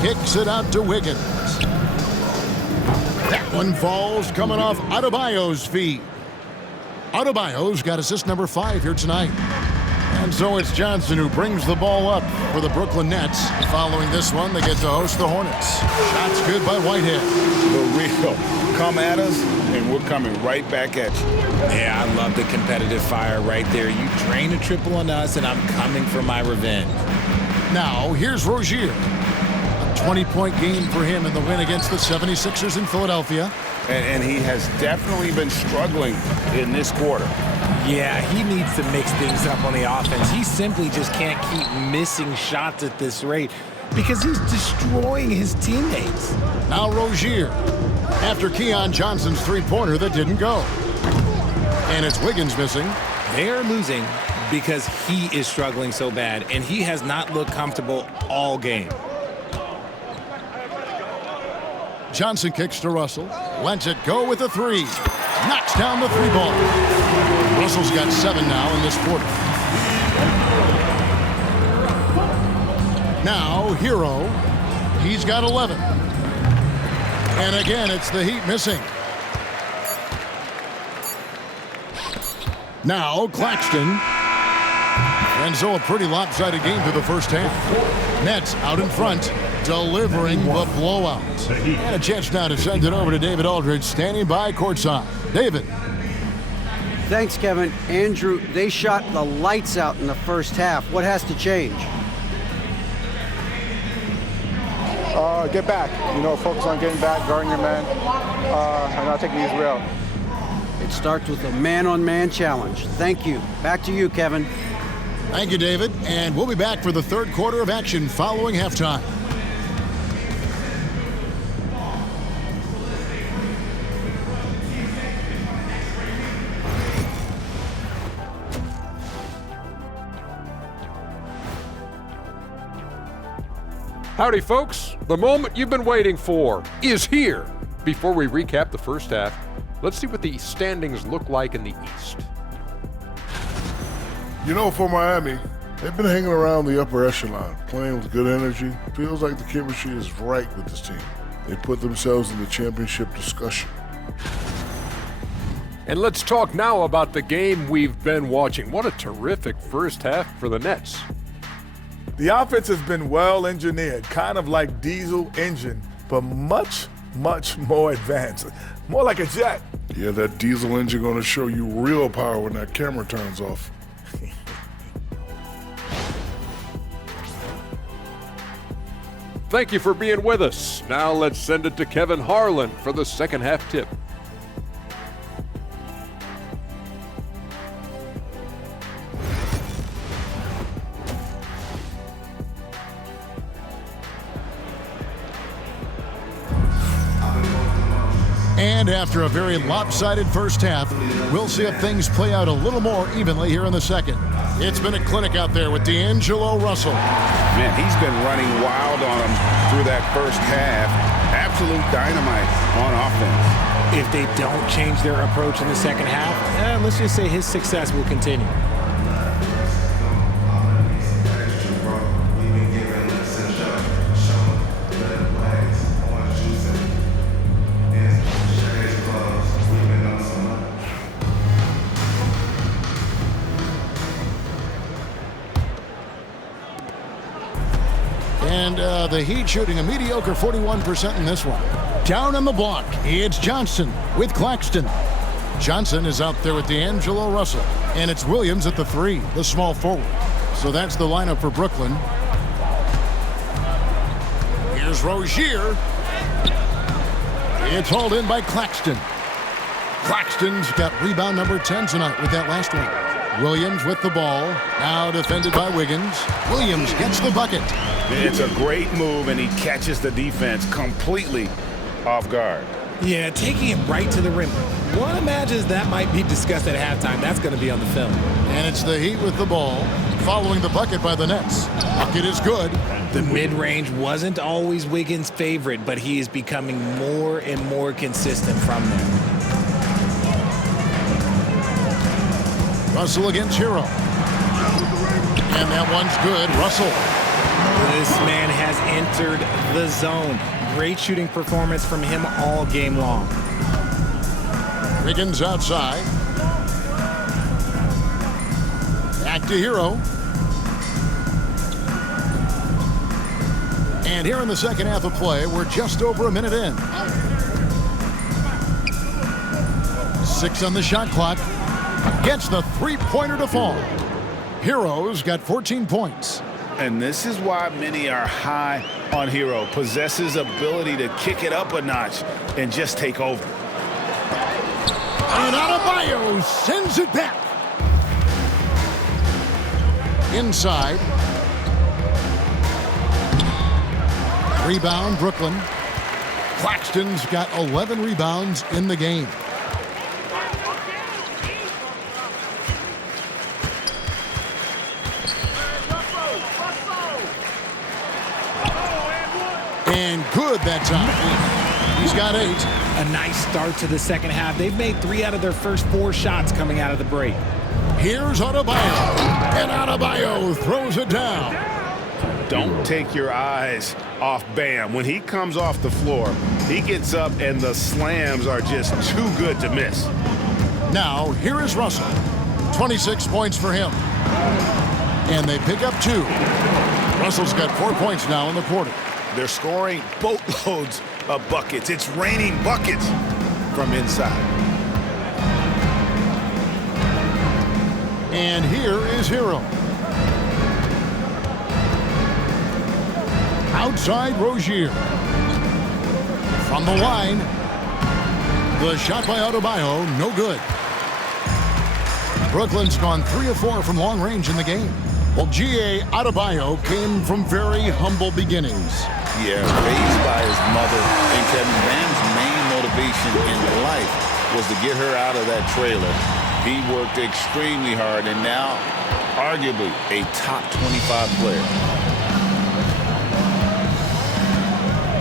Kicks it out to Wiggins. That one falls coming off Adebayo's feet. Adebayo's got assist number 5 here tonight. And so it's Johnson who brings the ball up for the Brooklyn Nets. Following this one, they get to host the Hornets. Shots good by Whitehead. The real come at us, and we're coming right back at you. Yeah, I love the competitive fire right there. You drain a triple on us, and I'm coming for my revenge. Now, here's Rozier. A 20-point game for him in the win against the 76ers in Philadelphia. And he has definitely been struggling in this quarter. Yeah, he needs to mix things up on the offense. He simply just can't keep missing shots at this rate because he's destroying his teammates. Now Rozier, after Keon Johnson's three-pointer that didn't go. And it's Wiggins missing. They're losing because he is struggling so bad, and he has not looked comfortable all game. Johnson kicks to Russell. Lets it go with a 3. Knocks down the 3-ball. Russell's got 7 now in this quarter. Now, Hero. He's got 11. And again, it's the Heat missing. Now, Claxton. And so a pretty lopsided game through the first half. Nets out in front, delivering the blowout. And a chance now to send it over to David Aldridge, standing by courtside. David. Thanks, Kevin. Andrew, they shot the lights out in the first half. What has to change? Get back. Focus on getting back, guarding your man, and not taking these real. It starts with a man-on-man challenge. Thank you. Back to you, Kevin. Thank you, David. And we'll be back for the third quarter of action following halftime. Howdy, folks. The moment you've been waiting for is here. Before we recap the first half, let's see what the standings look like in the East. For Miami, they've been hanging around the upper echelon, playing with good energy. Feels like the chemistry is right with this team. They put themselves in the championship discussion. And let's talk now about the game we've been watching. What a terrific first half for the Nets. The offense has been well engineered, kind of like diesel engine, but much, much more advanced. More like a jet. Yeah, that diesel engine gonna show you real power when that camera turns off. Thank you for being with us. Now let's send it to Kevin Harlan for the second half tip. And after a very lopsided first half, we'll see if things play out a little more evenly here in the second. It's been a clinic out there with D'Angelo Russell. Man, he's been running wild on him through that first half. Absolute dynamite on offense. If they don't change their approach in the second half, let's just say his success will continue. And the Heat shooting a mediocre 41% in this one. Down on the block, it's Johnson with Claxton. Johnson is out there with D'Angelo Russell. And it's Williams at the 3, the small forward. So that's the lineup for Brooklyn. Here's Here's Rozier. It's hauled in by Claxton. Claxton's got rebound number 10 tonight with that last one. Williams with the ball. Now defended by Wiggins. Williams gets the bucket. It's a great move, and he catches the defense completely off guard. Yeah, taking it right to the rim. One imagines that might be discussed at halftime. That's going to be on the film. And it's the Heat with the ball, following the bucket by the Nets. Bucket is good. The mid-range wasn't always Wiggins' favorite, but he is becoming more and more consistent from there. Russell against Hero. And that one's good. Russell. This man has entered the zone. Great shooting performance from him all game long. Wiggins outside. Back to Hero. And here in the second half of play, we're just over a minute in. 6 on the shot clock. Gets the three-pointer to fall. Hero's got 14 points. And this is why many are high on Hero. Possesses ability to kick it up a notch and just take over. And Adebayo sends it back. Inside. Rebound, Brooklyn. Claxton's got 11 rebounds in the game. And good that time. He's got 8. A nice start to the second half. They've made 3 out of their first 4 shots coming out of the break. Here's Adebayo. And Adebayo throws it down. Don't take your eyes off Bam. When he comes off the floor, he gets up and the slams are just too good to miss. Now, here is Russell. 26 points for him. And they pick up 2. Russell's got 4 points now in the quarter. They're scoring boatloads of buckets. It's raining buckets from inside. And here is Hero. Outside Rozier. From the line. The shot by Adebayo, no good. Brooklyn's gone 3 of 4 from long range in the game. Well, G.A. Adebayo came from very humble beginnings. Yeah, raised by his mother. And Kevin, Bam's main motivation in life was to get her out of that trailer. He worked extremely hard and now arguably a top 25 player.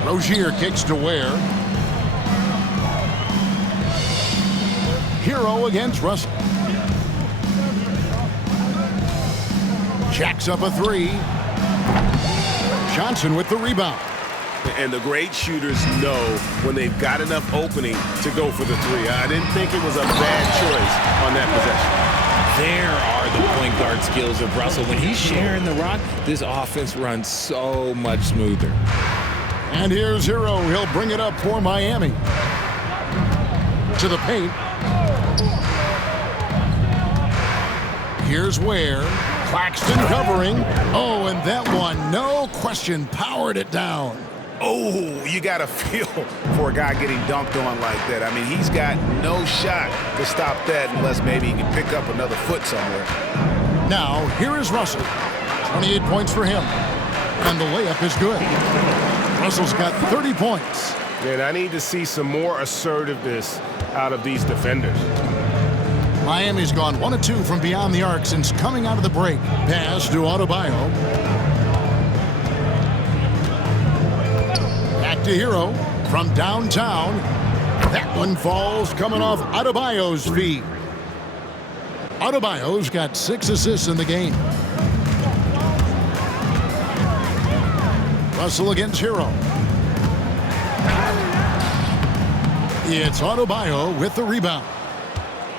Rozier kicks to Ware. Hero against Russell. Jacks up a 3. Johnson with the rebound. And the great shooters know when they've got enough opening to go for the 3. I didn't think it was a bad choice on that possession. There are the point guard skills of Russell. When he's sharing the rock, this offense runs so much smoother. And here's Hero. He'll bring it up for Miami. To the paint. Here's Ware. Claxton covering. Oh, and that one, no question, powered it down. Oh, you got to feel for a guy getting dunked on like that. I mean, he's got no shot to stop that unless maybe he can pick up another foot somewhere. Now, here is Russell. 28 points for him. And the layup is good. Russell's got 30 points. And I need to see some more assertiveness out of these defenders. Miami's gone 1 of 2 from beyond the arc since coming out of the break. Pass to Adebayo. Back to Hero from downtown. That one falls coming off Adebayo's feet. Adebayo's got 6 assists in the game. Russell against Hero. It's Adebayo with the rebound.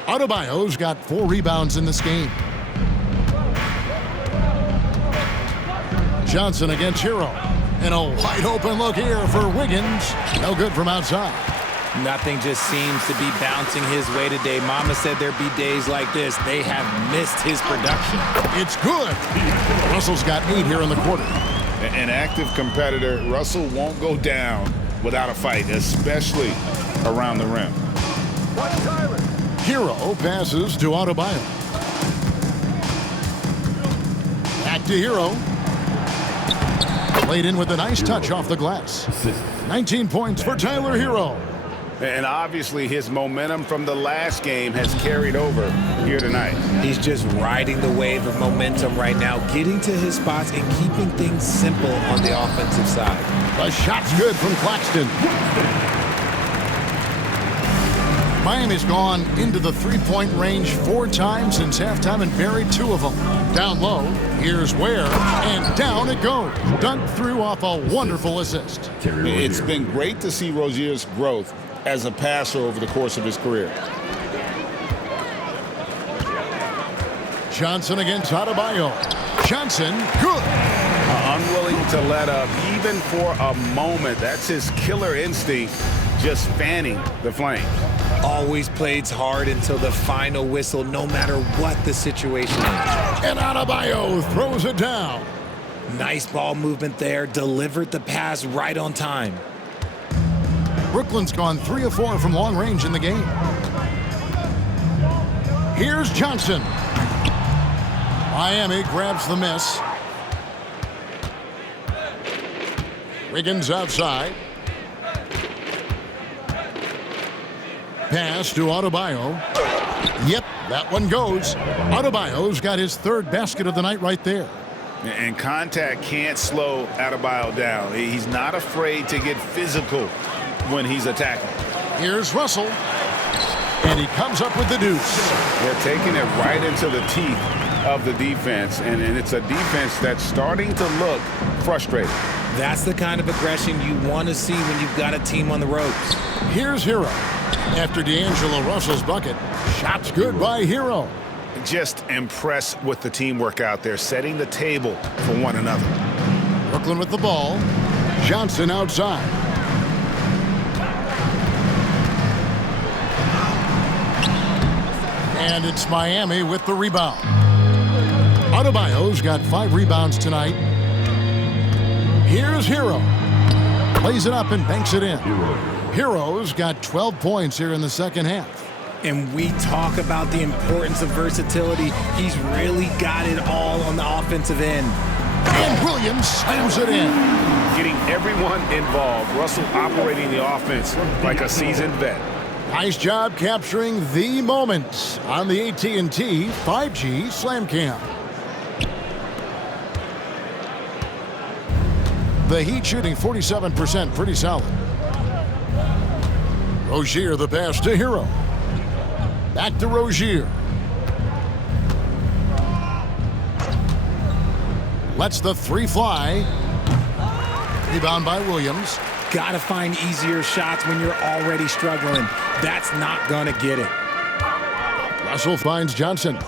Adebayo's got 4 rebounds in this game. Johnson against Hero. And a wide open look here for Wiggins. No good from outside. Nothing just seems to be bouncing his way today. Mama said there'd be days like this. They have missed his production. It's good. Russell's got 8 here in the quarter. An active competitor, Russell won't go down without a fight, especially around the rim. Hero passes to Adebayo. Back to Hero. Played in with a nice touch off the glass. 19 points for Tyler Hero. And obviously his momentum from the last game has carried over here tonight. He's just riding the wave of momentum right now, getting to his spots and keeping things simple on the offensive side. The shot's good from Claxton. Miami's gone into the three-point range 4 times since halftime and buried 2 of them. Down low, here's Ware, and down it goes. Dunked through off a wonderful assist. It's been great to see Rozier's growth as a passer over the course of his career. Johnson against Adebayo. Johnson, good. Unwilling to let up even for a moment. That's his killer instinct, just fanning the flames. Always plays hard until the final whistle, no matter what the situation is. And Adebayo throws it down. Nice ball movement there. Delivered the pass right on time. Brooklyn's gone 3 of 4 from long range in the game. Here's Johnson. Miami grabs the miss. Wiggins outside. Pass to Adebayo. Yep, that one goes. Adebayo's got his 3rd basket of the night right there. And contact can't slow Adebayo down. He's not afraid to get physical when he's attacking. Here's Russell. And he comes up with the deuce. They're taking it right into the teeth of the defense. And it's a defense that's starting to look frustrated. That's the kind of aggression you want to see when you've got a team on the ropes. Here's Hero. After D'Angelo Russell's bucket, shot's good by Hero. Just impressed with the teamwork out there, setting the table for one another. Brooklyn with the ball. Johnson outside. And it's Miami with the rebound. Adebayo's got 5 rebounds tonight. Here's Hero. Plays it up and banks it in. Hero's got 12 points here in the second half. And we talk about the importance of versatility. He's really got it all on the offensive end. And Williams slams it in. Getting everyone involved. Russell operating the offense like a seasoned vet. Nice job capturing the moments on the AT&T 5G Slam Cam. The Heat shooting 47%, pretty solid. Rozier the pass to Hero. Back to Rozier. Lets the 3 fly. Rebound by Williams. Got to find easier shots when you're already struggling. That's not going to get it. Russell finds Johnson.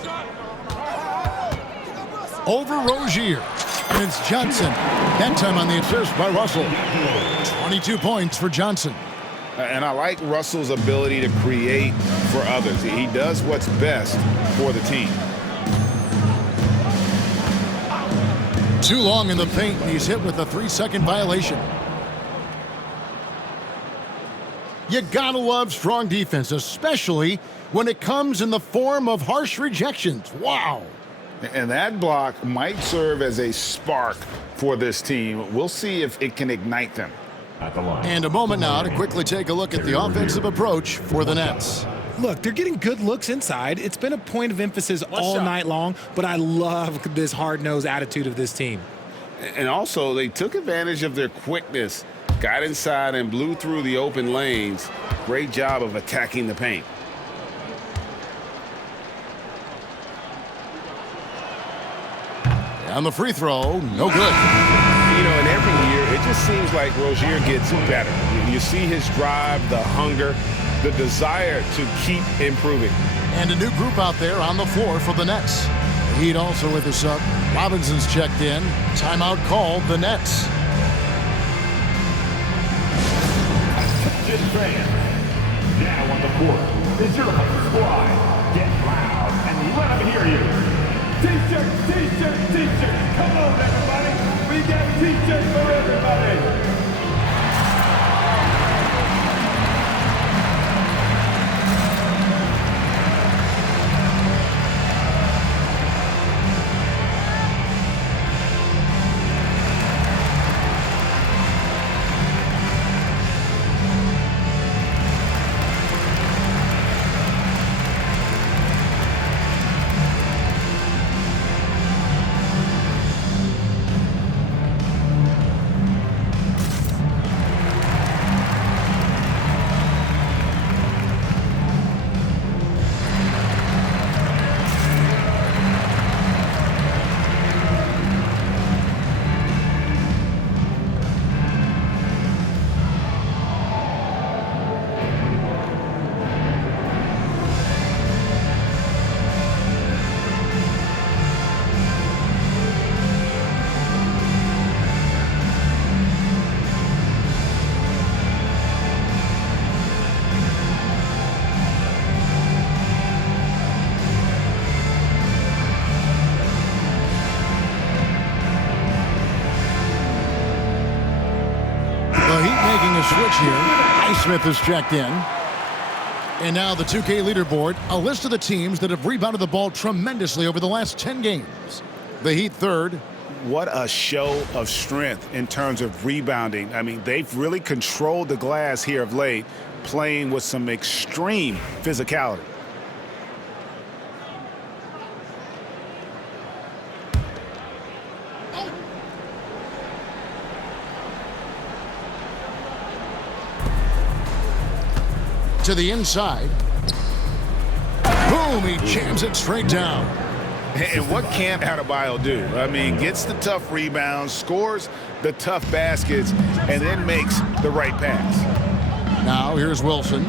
Over Rozier. And it's Johnson. That time on the assist by Russell. 22 points for Johnson. And I like Russell's ability to create for others. He does what's best for the team. Too long in the paint, and he's hit with a 3-second violation. You gotta love strong defense, especially when it comes in the form of harsh rejections. Wow. And that block might serve as a spark for this team. We'll see if it can ignite them. And a moment now to quickly take a look at the offensive approach for the Nets. Look, they're getting good looks inside. It's been a point of emphasis all night long, but I love this hard-nosed attitude of this team. And also, they took advantage of their quickness, got inside and blew through the open lanes. Great job of attacking the paint. On the free throw, no good. You know, and every year, it just seems like Rozier gets better. You see his drive, the hunger, the desire to keep improving. And a new group out there on the floor for the Nets. The Heat also with a sub. Robinson's checked in. Timeout called the Nets. Just fans, now on the court is your home squad. Get loud and let them hear you. T-shirt, t-shirt, t-shirt. Come on, everybody. We We got t-shirts for everybody. Switch here. Highsmith is checked in. And now the 2K leaderboard, a list of the teams that have rebounded the ball tremendously over the last 10 games. The Heat third. What a show of strength in terms of rebounding. I mean, they've really controlled the glass here of late, playing with some extreme physicality. To the inside. Boom, he jams it straight down. And what can't Adebayo do? I mean, gets the tough rebounds, scores the tough baskets, and then makes the right pass. Now here's Wilson.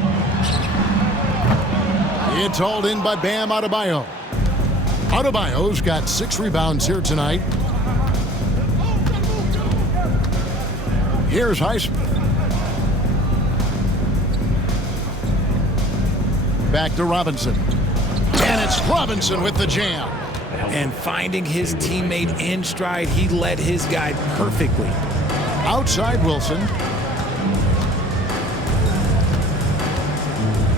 It's hauled in by Bam Adebayo. Adebayo's got 6 rebounds here tonight. Here's Highsmith. Back to Robinson. And it's Robinson with the jam. And finding his teammate in stride, he led his guy perfectly. Outside Wilson.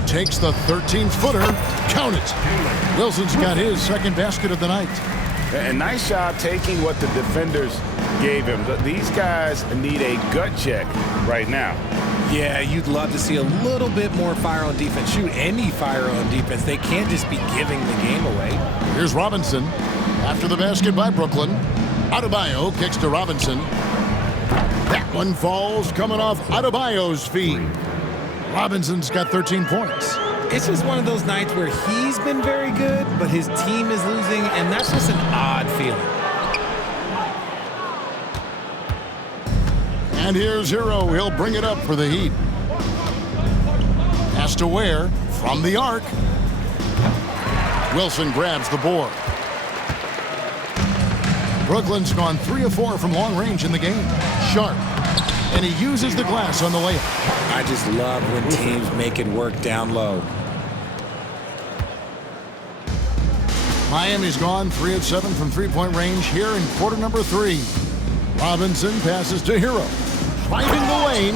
Takes the 13-footer. Count it. Wilson's got his second basket of the night. A nice job taking what the defenders gave him. These guys need a gut check right now. Yeah, you'd love to see a little bit more fire on defense. Shoot, any fire on defense. They can't just be giving the game away. Here's Robinson. After the basket by Brooklyn. Adebayo kicks to Robinson. That one falls coming off Adebayo's feet. Robinson's got 13 points. It's just one of those nights where he's been very good, but his team is losing, and that's just an odd feeling. And here's Hero. He'll bring it up for the Heat. Has to Ware from the arc. Wilson grabs the board. Brooklyn's gone 3 of 4 from long range in the game. Sharp. And he uses the glass on the layup. I just love when teams make it work down low. Miami's gone 3 of 7 from three-point range here in quarter number 3. Robinson passes to Hero. Driving the lane.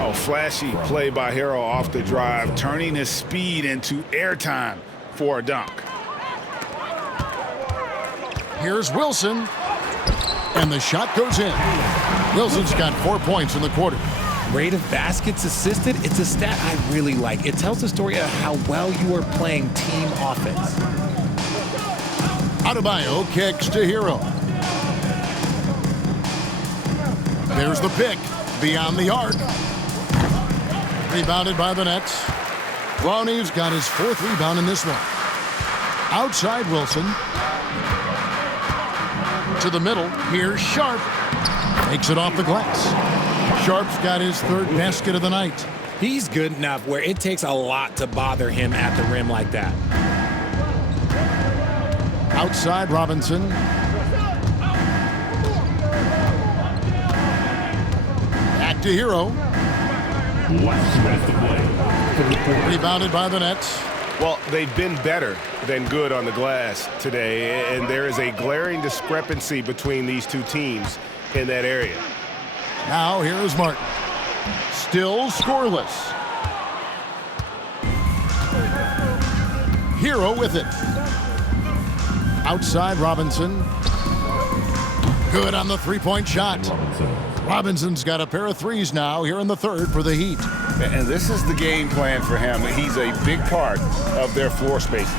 Oh, flashy play by Hero off the drive, turning his speed into airtime for a dunk. Here's Wilson. And the shot goes in. Wilson's got 4 points in the quarter. Rate of baskets assisted, it's a stat I really like. It tells the story of how well you are playing team offense. Adebayo kicks to Hero. There's the pick. Beyond the arc. Rebounded by the Nets. Lonnie's got his 4th rebound in this one. Outside Wilson. To the middle. Here's Sharp. Takes it off the glass. Sharp's got his 3rd basket of the night. He's good enough where it takes a lot to bother him at the rim like that. Outside Robinson. Back to Hero. Rebounded by the Nets. Well, they've been better than good on the glass today, and there is a glaring discrepancy between these two teams. in that area. Now here's Martin. Still scoreless. Hero with it. Outside Robinson. Good on the three-point shot. Robinson's got a pair of threes now here in the third for the Heat. And this is the game plan for him. He's a big part of their floor space.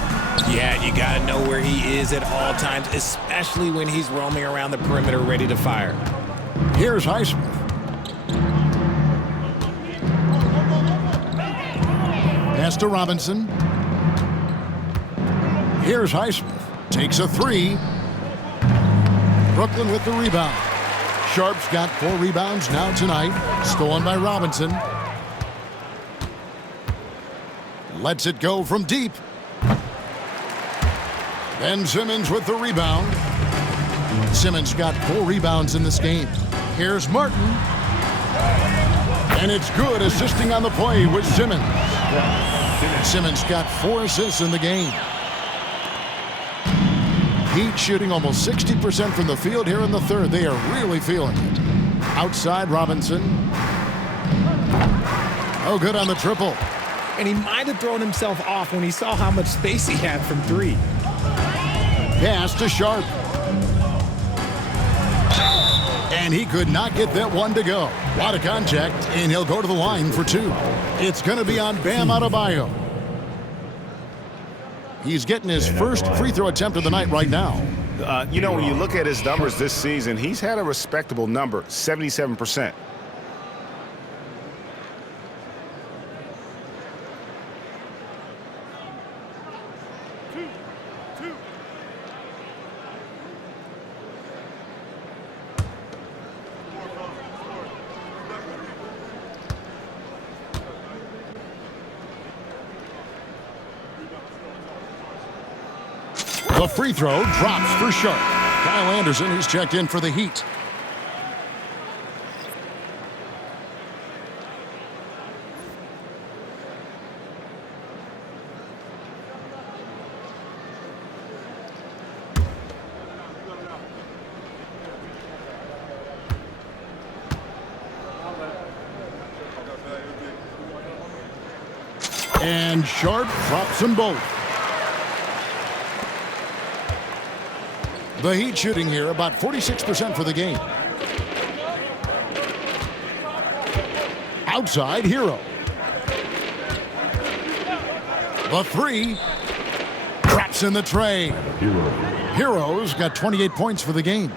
Yeah, you got to know where he is at all times, especially when he's roaming around the perimeter ready to fire. Here's Highsmith. Pass to Robinson. Here's Highsmith. Takes a three. Brooklyn with the rebound. Sharp's got 4 rebounds now tonight. Stolen by Robinson. Lets it go from deep. Ben Simmons with the rebound. Simmons got 4 rebounds in this game. Here's Martin. And it's good, assisting on the play with Simmons. Simmons got 4 assists in the game. Heat shooting almost 60% from the field here in the third. They are really feeling it. Outside Robinson. Oh, good on the triple. And he might have thrown himself off when he saw how much space he had from 3. Pass to Sharp. And he could not get that one to go. A lot of contact, and he'll go to the line for 2. It's going to be on Bam Adebayo. He's getting his first free throw attempt of the night right now. You know, when you look at his numbers this season, he's had a respectable number, 77%. The free throw drops for Sharp. Kyle Anderson, he's checked in for the Heat. And Sharp drops them both. The Heat shooting here about 46% for the game. Outside, Hero. The 3. Drops in the tray. Hero's got 28 points for the game.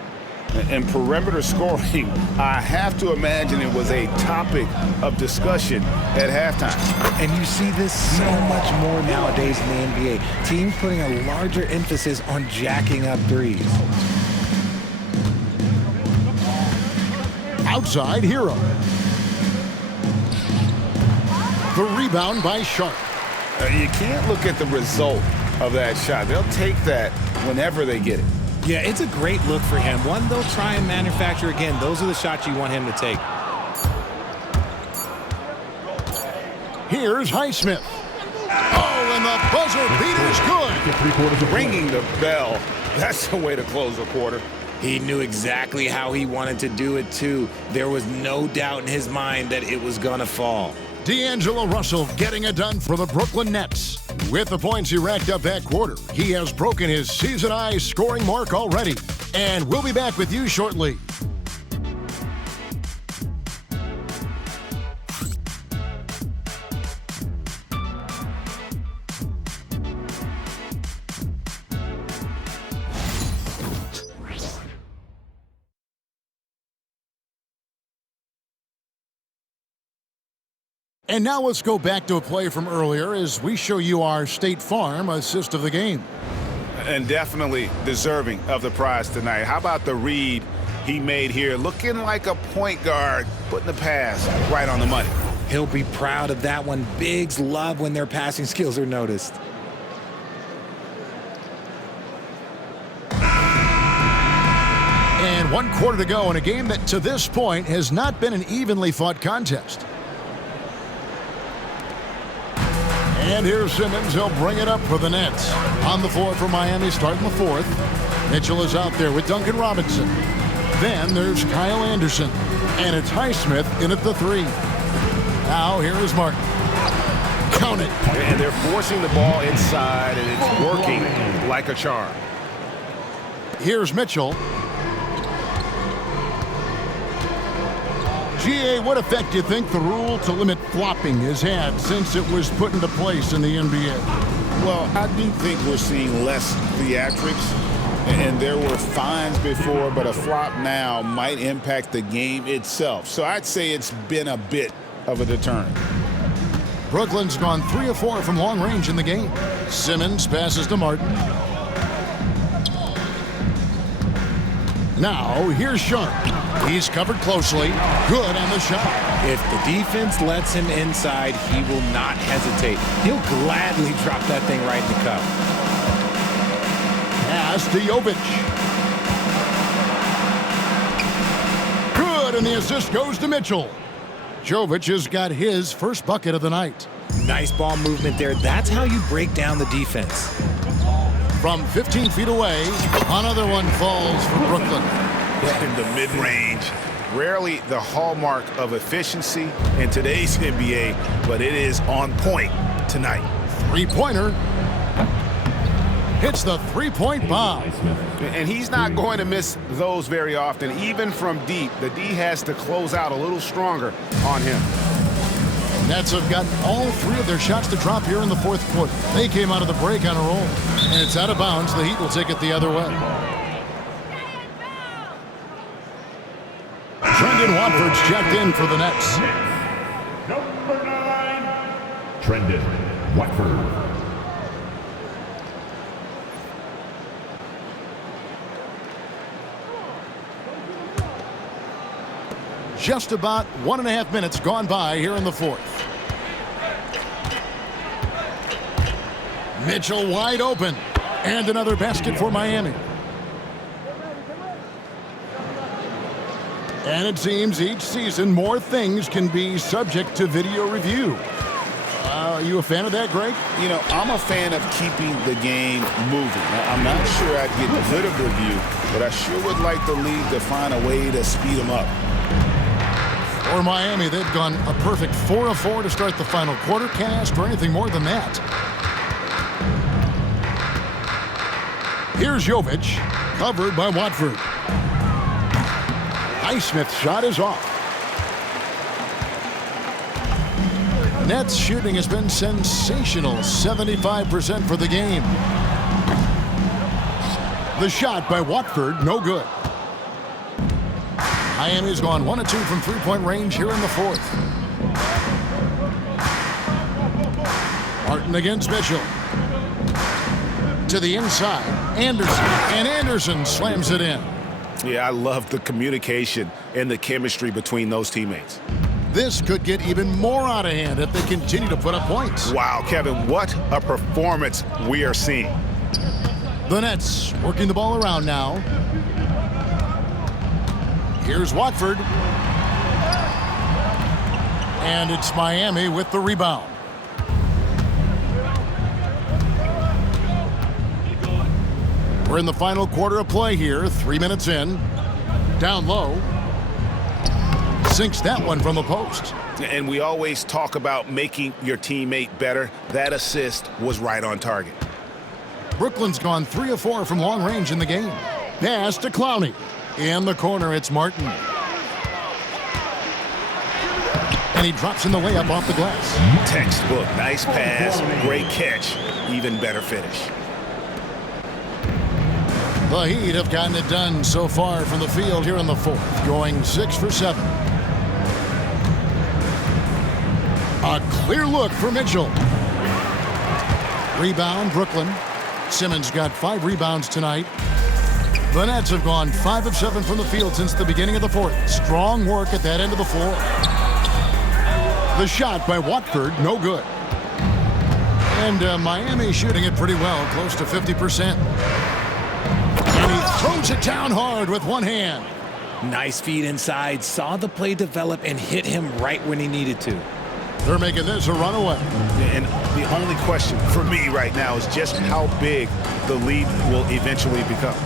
And perimeter scoring, I have to imagine it was a topic of discussion at halftime. And you see this so much more nowadays in the NBA. Teams putting a larger emphasis on jacking up threes. Outside, Hero. The rebound by Sharp. You can't look at the result of that shot. They'll take that whenever they get it. Yeah, it's a great look for him. One they'll try and manufacture again. Those are the shots you want him to take. Here's Highsmith. Oh, and the buzzer beater's good. Ringing the bell. That's the way to close a quarter. He knew exactly how he wanted to do it, too. There was no doubt in his mind that it was going to fall. D'Angelo Russell getting it done for the Brooklyn Nets. With the points he racked up that quarter, he has broken his season-high scoring mark already. And we'll be back with you shortly. And now let's go back to a play from earlier as we show you our State Farm assist of the game. And definitely deserving of the prize tonight. How about the read he made here? Looking like a point guard, putting the pass right on the money. He'll be proud of that one. Bigs love when their passing skills are noticed. And 1 quarter to go in a game that to this point has not been an evenly fought contest. And here's Simmons. He'll bring it up for the Nets. On the floor for Miami, starting the 4th. Mitchell is out there with Duncan Robinson. Then there's Kyle Anderson. And it's Highsmith in at the 3. Now here is Martin. Count it. And they're forcing the ball inside, and it's working like a charm. Here's Mitchell. GA, what effect do you think the rule to limit flopping has had since it was put into place in the NBA? Well, I do think we're seeing less theatrics, and there were fines before, but a flop now might impact the game itself. So I'd say it's been a bit of a deterrent. Brooklyn's gone 3 of 4 from long range in the game. Simmons passes to Martin. Now, here's Sharp. He's covered closely. Good on the shot. If the defense lets him inside, he will not hesitate. He'll gladly drop that thing right in the cup. Pass to Jovic. Good, and the assist goes to Mitchell. Jovic has got his first bucket of the night. Nice ball movement there. That's how you break down the defense. From 15 feet away, another one falls for Brooklyn. In the mid-range, rarely the hallmark of efficiency in today's NBA, but it is on point tonight. Three-pointer. Hits the three-point bomb. And he's not going to miss those very often. Even from deep, the D has to close out a little stronger on him. Nets have gotten all 3 of their shots to drop here in the fourth quarter. They came out of the break on a roll. And it's out of bounds. The Heat will take it the other way. Trendon Watford's checked in for the Nets. Number 9, Trendon Watford. Just about 1.5 minutes gone by here in the fourth. Mitchell wide open. And another basket for Miami. And it seems each season more things can be subject to video review. Are you a fan of that, Greg? You know, I'm a fan of keeping the game moving. I'm not sure I'd get good of review, but I sure would like the league to find a way to speed them up. For Miami, they've gone a perfect 4 of 4 to start the final quarter. Can't ask for anything more than that. Here's Jovic, covered by Watford. Highsmith's shot is off. Nets shooting has been sensational, 75% for the game. The shot by Watford, no good. Miami's gone 1 of 2 from three-point range here in the fourth. Martin against Mitchell. To the inside, Anderson, and Anderson slams it in. Yeah, I love the communication and the chemistry between those teammates. This could get even more out of hand if they continue to put up points. Wow, Kevin, what a performance we are seeing. The Nets working the ball around now. Here's Watford. And it's Miami with the rebound. We're in the final quarter of play here, 3 minutes in. Down low. Sinks that one from the post. And we always talk about making your teammate better. That assist was right on target. Brooklyn's gone 3 of 4 from long range in the game. Pass to Clowney. In the corner, it's Martin. And he drops in the layup off the glass. Textbook, nice pass, great catch, even better finish. The Heat have gotten it done so far from the field here in the fourth, going 6 for 7. A clear look for Mitchell. Rebound, Brooklyn. Simmons got 5 rebounds tonight. The Nets have gone 5 of 7 from the field since the beginning of the fourth. Strong work at that end of the floor. The shot by Watford, no good. And Miami shooting it pretty well, close to 50%. And he throws it down hard with one hand. Nice feed inside, saw the play develop and hit him right when he needed to. They're making this a runaway. And the only question for me right now is just how big the lead will eventually become.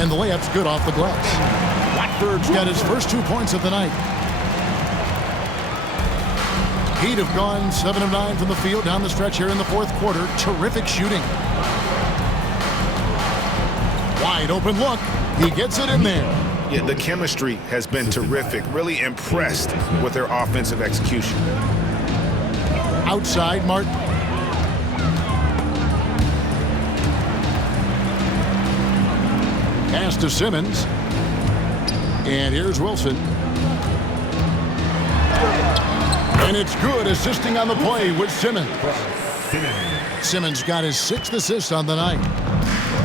And the layup's good off the glass. Watford's got his first 2 points of the night. Heat have gone 7 of 9 from the field down the stretch here in the fourth quarter. Terrific shooting. Wide open look. He gets it in there. Yeah, the chemistry has been terrific. Really impressed with their offensive execution. Outside, Martin. Pass to Simmons. And here's Wilson. And it's good, assisting on the play with Simmons. Simmons got his 6th assist on the night.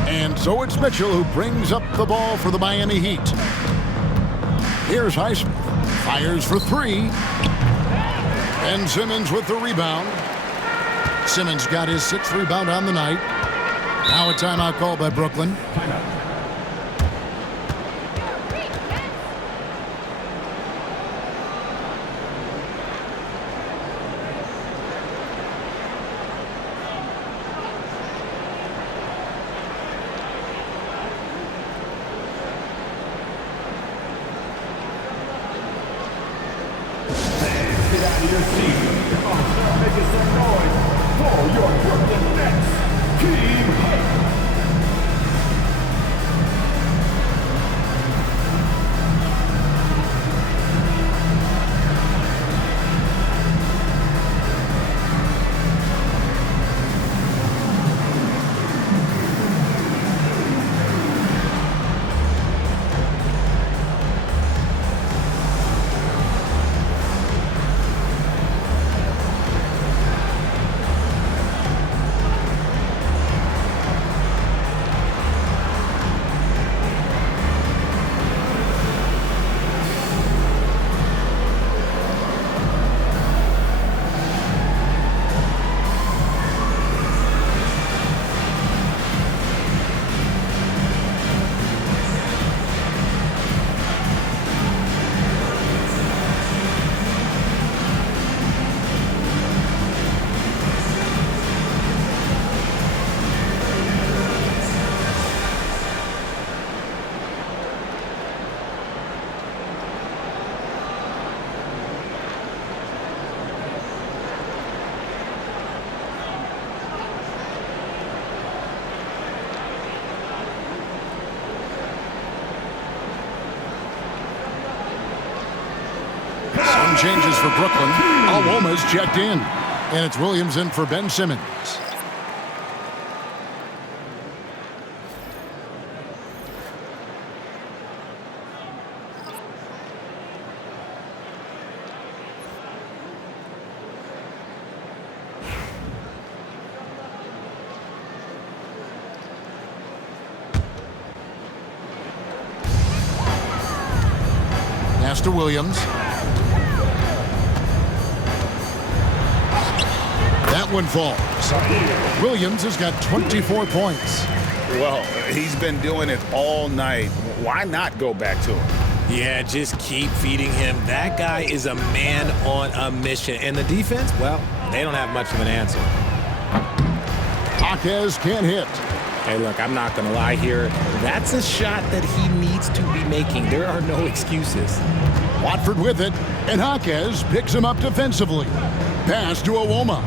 And so it's Mitchell who brings up the ball for the Miami Heat. Here's Highsmith. Fires for 3. And Simmons with the rebound. Simmons got his 6th rebound on the night. Now a timeout called by Brooklyn. Your team. Come on, start making some noise for your Brooklyn Nets. Team Hype. Changes for Brooklyn. Alwoma's checked in. And it's Williams in for Ben Simmons. Pass to Williams. That one falls. Williams has got 24 points. Well, he's been doing it all night. Why not go back to him? Yeah, just keep feeding him. That guy is a man on a mission. And the defense, well, they don't have much of an answer. Jaquez can't hit. Hey, look, I'm not going to lie here. That's a shot that he needs to be making. There are no excuses. Watford with it, and Jaquez picks him up defensively. Pass to Alwoma.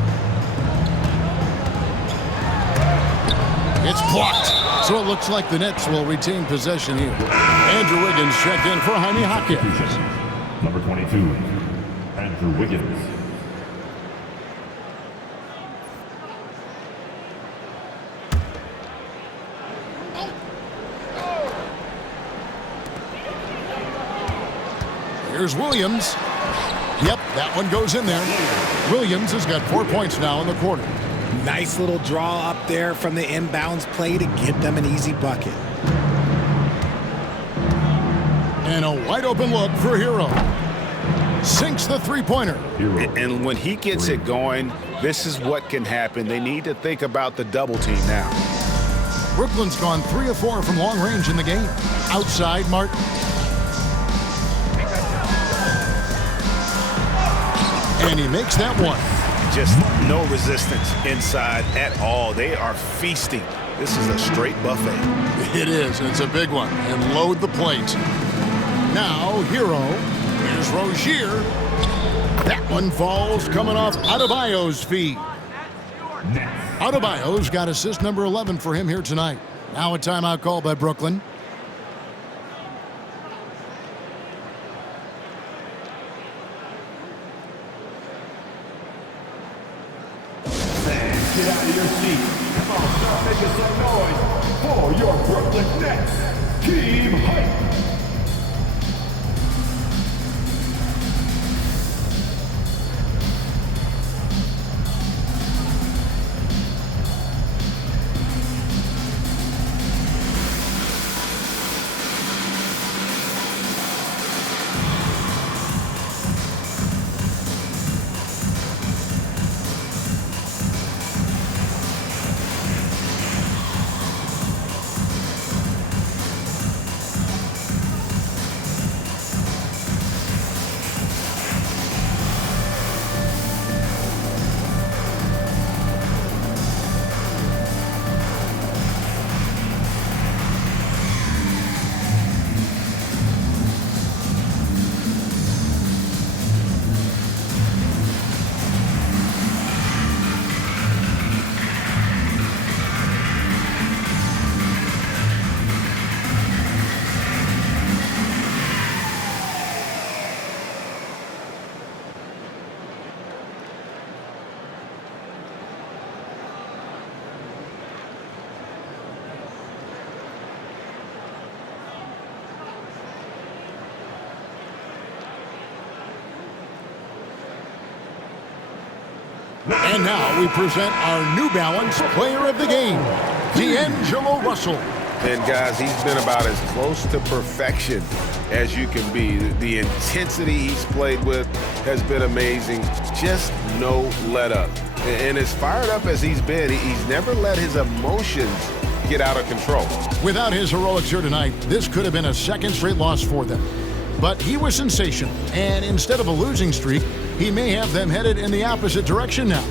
It's blocked, so it looks like the Nets will retain possession here. Andrew Wiggins checked in for Jaime Jaquez. Number 22, Andrew Wiggins. Here's Williams. Yep, that one goes in there. Williams has got 4 points now in the quarter. Nice little draw up there from the inbounds play to get them an easy bucket. And a wide open look for Hero. Sinks the three-pointer. And when he gets it going, this is what can happen. They need to think about the double team now. Brooklyn's gone 3 of 4 from long range in the game. Outside, Martin. And he makes that one. Just no resistance inside at all. They are feasting This is a straight buffet. It is, and it's a big one. And load the plate. Now, Hero. Here's Rozier. That one falls coming off Adebayo's feet. Adebayo's got assist number 11 for him here tonight. Now a timeout call by Brooklyn. Get out of your seat. Come on, start making some noise for your Brooklyn Nets. Team Hype. And now we present our New Balance Player of the Game, D'Angelo Russell. And guys, he's been about as close to perfection as you can be. The intensity he's played with has been amazing. Just no let up. And as fired up as he's been, he's never let his emotions get out of control. Without his heroics here tonight, this could have been a second straight loss for them. But he was sensational, and instead of a losing streak, he may have them headed in the opposite direction now.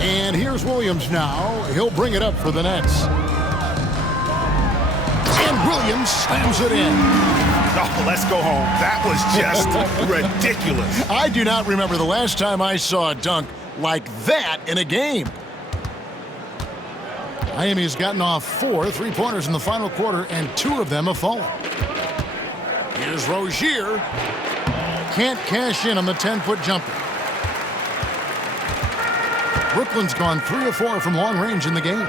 And here's Williams now. He'll bring it up for the Nets. And Williams slams it in. Oh, let's go home. That was just ridiculous. I do not remember the last time I saw a dunk like that in a game. Miami's gotten off 4 3-pointers in the final quarter, and 2 of them have fallen. Here's Rozier. Can't cash in on the 10-foot jumper. Brooklyn's gone 3 of 4 from long range in the game.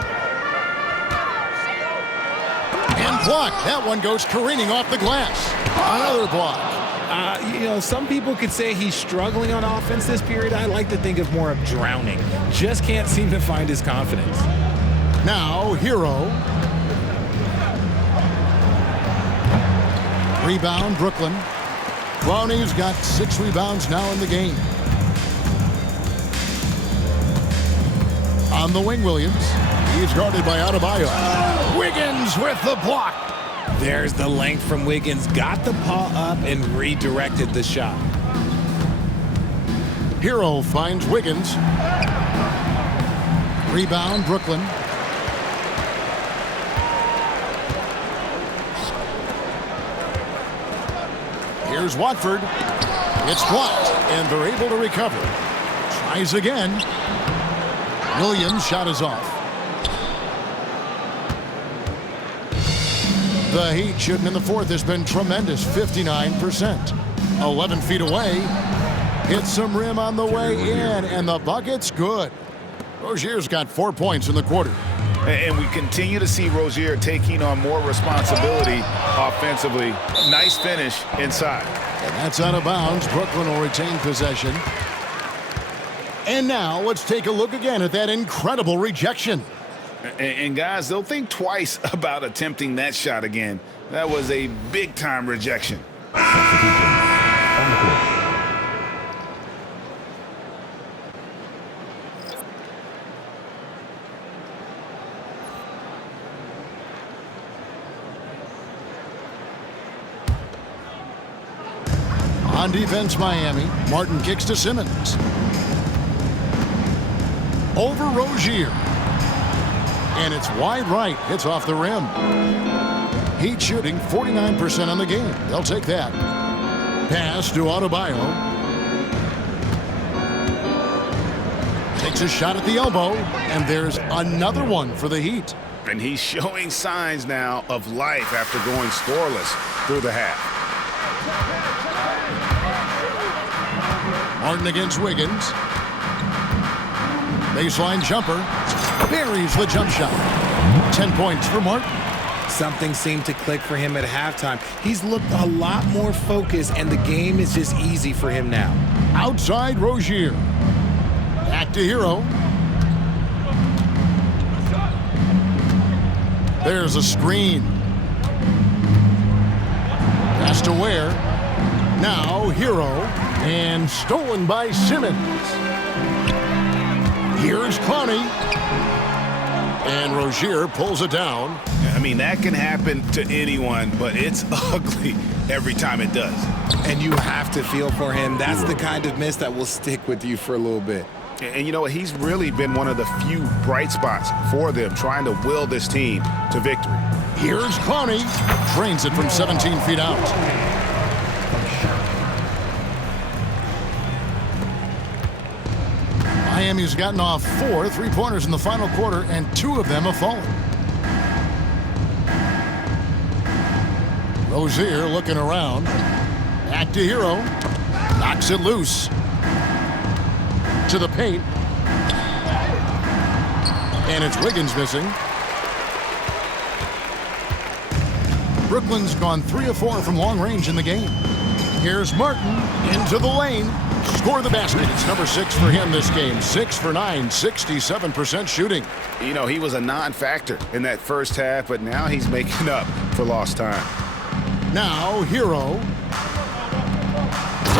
And blocked. That one goes careening off the glass. Another block. Some people could say he's struggling on offense this period. I like to think of more of drowning. Just can't seem to find his confidence. Now, Hero. Rebound, Brooklyn. Brownie's got 6 rebounds now in the game. On the wing, Williams. He's guarded by Adebayo. Wiggins with the block. There's the length from Wiggins. Got the paw up and redirected the shot. Hero finds Wiggins. Rebound, Brooklyn. Here's Watford. It's blocked, and they're able to recover. Tries again. Williams' shot is off. The Heat shooting in the fourth has been tremendous, 59%. 11 feet away. Hits some rim on the way in, and the bucket's good. Rozier's got 4 points in the quarter. And we continue to see Rozier taking on more responsibility offensively. Nice finish inside. And that's out of bounds. Brooklyn will retain possession. And now let's take a look again at that incredible rejection. And guys, they'll think twice about attempting that shot again. That was a big-time rejection. On defense, Miami. Martin kicks to Simmons. Over Rozier. And it's wide right. Hits off the rim. Heat shooting 49% on the game. They'll take that. Pass to Adebayo. Takes a shot at the elbow, and there's another one for the Heat. And he's showing signs now of life after going scoreless through the half. Martin against Wiggins. Baseline jumper. Buries the jump shot. 10 points for Martin. Something seemed to click for him at halftime. He's looked a lot more focused, and the game is just easy for him now. Outside Rozier. Back to Hero. There's a screen. Pass to Ware. Now Hero. And stolen by Simmons. Here's Connie. And Rozier pulls it down. I mean, that can happen to anyone, but it's ugly every time it does. And you have to feel for him. That's the kind of miss that will stick with you for a little bit. And you know what? He's really been one of the few bright spots for them, trying to will this team to victory. Here's Connie. Drains it from 17 feet out. Miami's gotten off 4 3-pointers in the final quarter, and 2 of them have fallen. Rozier looking around. Back to Hero. Knocks it loose. To the paint. And it's Wiggins missing. Brooklyn's gone 3 of 4 from long range in the game. Here's Martin into the lane. Score the basket. It's number 6 for him this game. 6 for 9, 67% shooting. You know, he was a non-factor in that first half, but now he's making up for lost time. Now Hero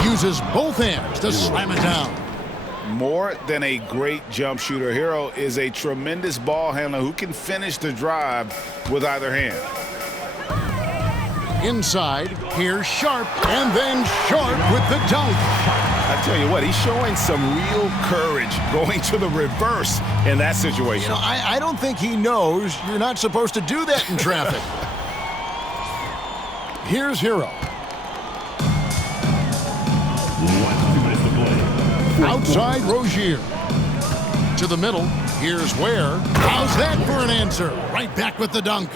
uses both hands to slam it down. More than a great jump shooter, Hero is a tremendous ball handler who can finish the drive with either hand. Inside, here's Sharp, and then Sharp with the dunk. I tell you what, he's showing some real courage going to the reverse in that situation. You know, I don't think he knows you're not supposed to do that in traffic. Here's Hero. Outside Rozier. To the middle. Here's Ware. How's that for an answer? Right back with the dunk.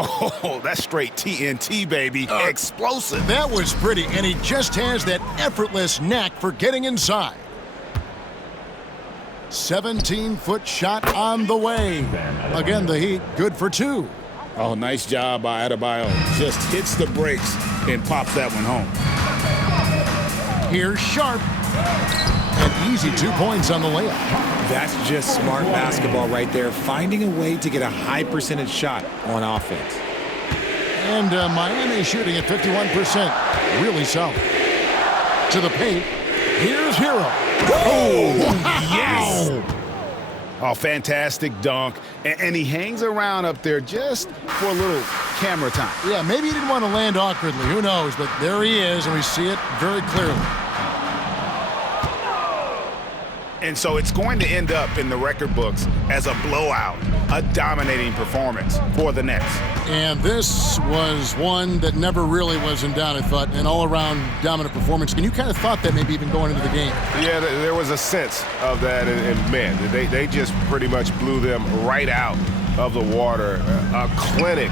Oh, that's straight TNT, baby. Explosive. That was pretty, and he just has that effortless knack for getting inside. 17-foot shot on the way. Again, the Heat good for 2. Oh, nice job by Adebayo. Just hits the brakes and pops that one home. Here's Sharp. An easy 2 points on the layup. That's just smart basketball right there, finding a way to get a high percentage shot on offense. And Miami shooting at 51%. Really solid. To the paint. Here's Hero. Oh, yes! Oh, fantastic dunk. And he hangs around up there just for a little camera time. Yeah, maybe he didn't want to land awkwardly. Who knows? But there he is, and we see it very clearly. And so it's going to end up in the record books as a blowout, a dominating performance for the Nets. And this was one that never really was in doubt, I thought, an all-around dominant performance. And you kind of thought that maybe even going into the game. Yeah, there was a sense of that, and man, they just pretty much blew them right out of the water. A clinic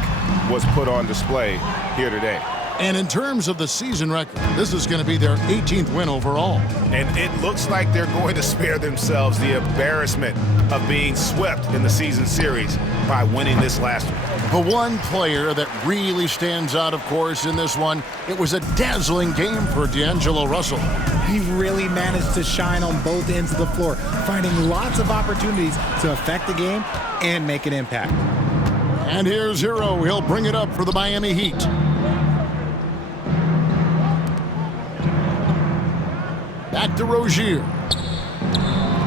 was put on display here today. And in terms of the season record, this is going to be their 18th win overall. And it looks like they're going to spare themselves the embarrassment of being swept in the season series by winning this last one. The one player that really stands out, of course, in this one, it was a dazzling game for D'Angelo Russell. He really managed to shine on both ends of the floor, finding lots of opportunities to affect the game and make an impact. And here's Hero. He'll bring it up for the Miami Heat. Back to Rozier.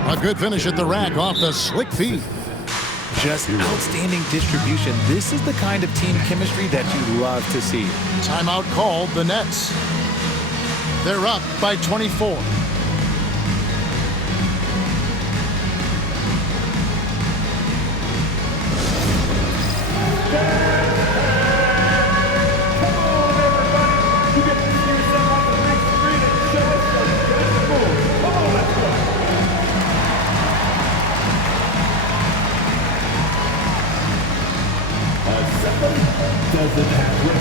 A good finish at the rack off the slick feed. Just outstanding distribution. This is the kind of team chemistry that you love to see. Timeout called the Nets. They're up by 24. Doesn't have room.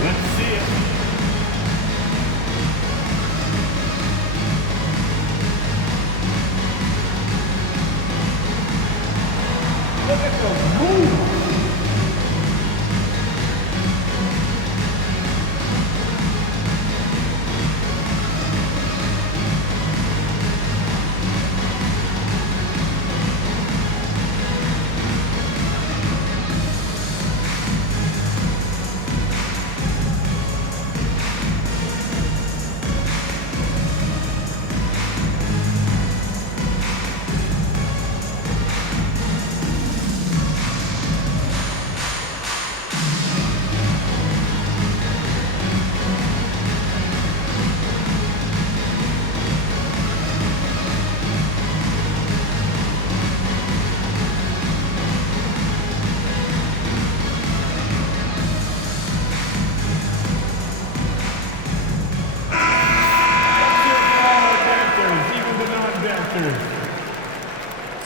Let's see it. Look at the move.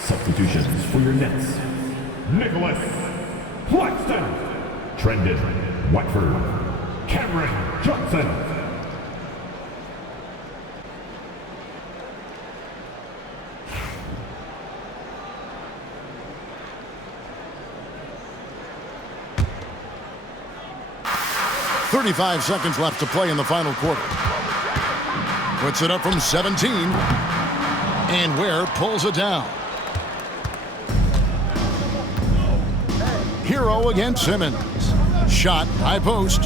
Substitutions for your Nets. Nicholas Claxton, Trendon Watford, Cameron Johnson. .35 seconds left to play in the final quarter. Puts it up from 17. And Ware pulls it down. Hero against Simmons. Shot, high post.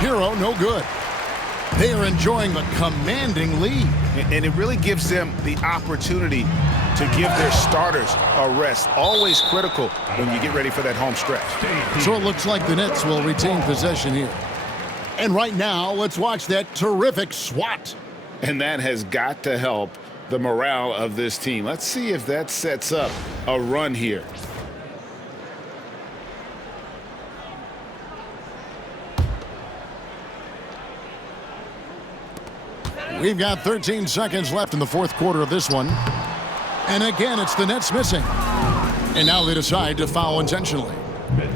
Hero, no good. They are enjoying the commanding lead. And it really gives them the opportunity to give their starters a rest. Always critical when you get ready for that home stretch. So it looks like the Nets will retain possession here. And right now, let's watch that terrific swat. And that has got to help the morale of this team. Let's see if that sets up a run here. We've got 13 seconds left in the fourth quarter of this one. And again, it's the Nets missing. And now they decide to foul intentionally.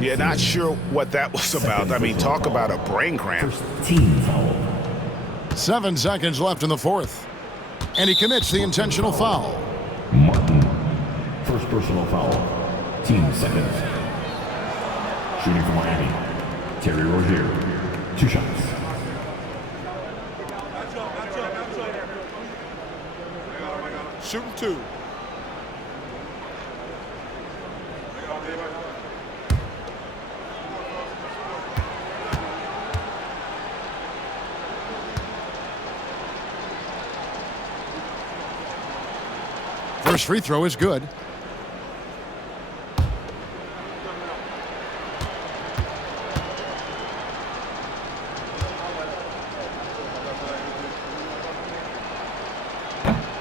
Yeah, not sure what that was about. I mean, talk about a brain cramp. Team foul. 7 seconds left in the fourth. And he commits the intentional foul. Martin, first personal foul. Team seconds. Shooting for Miami, Terry Rozier. 2 shots. Shooting 2. First free throw is good.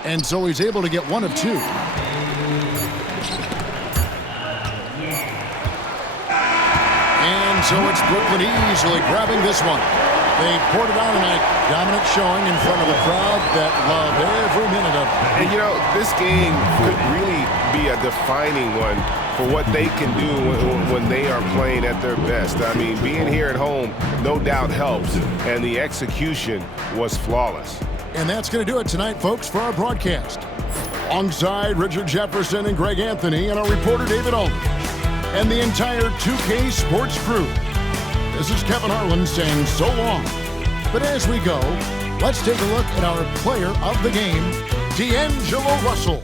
And so he's able to get 1 of 2. And so it's Brooklyn easily grabbing this one. They poured it on tonight. Dominant showing in front of a crowd that loved every minute of it. And you know, this game could really be a defining one for what they can do when they are playing at their best. I mean, being here at home no doubt helps, and the execution was flawless. And that's going to do it tonight, folks, for our broadcast. Alongside Richard Jefferson and Greg Anthony and our reporter David Aldridge and the entire 2K Sports crew. This is Kevin Harlan saying so long. But as we go, let's take a look at our player of the game, D'Angelo Russell.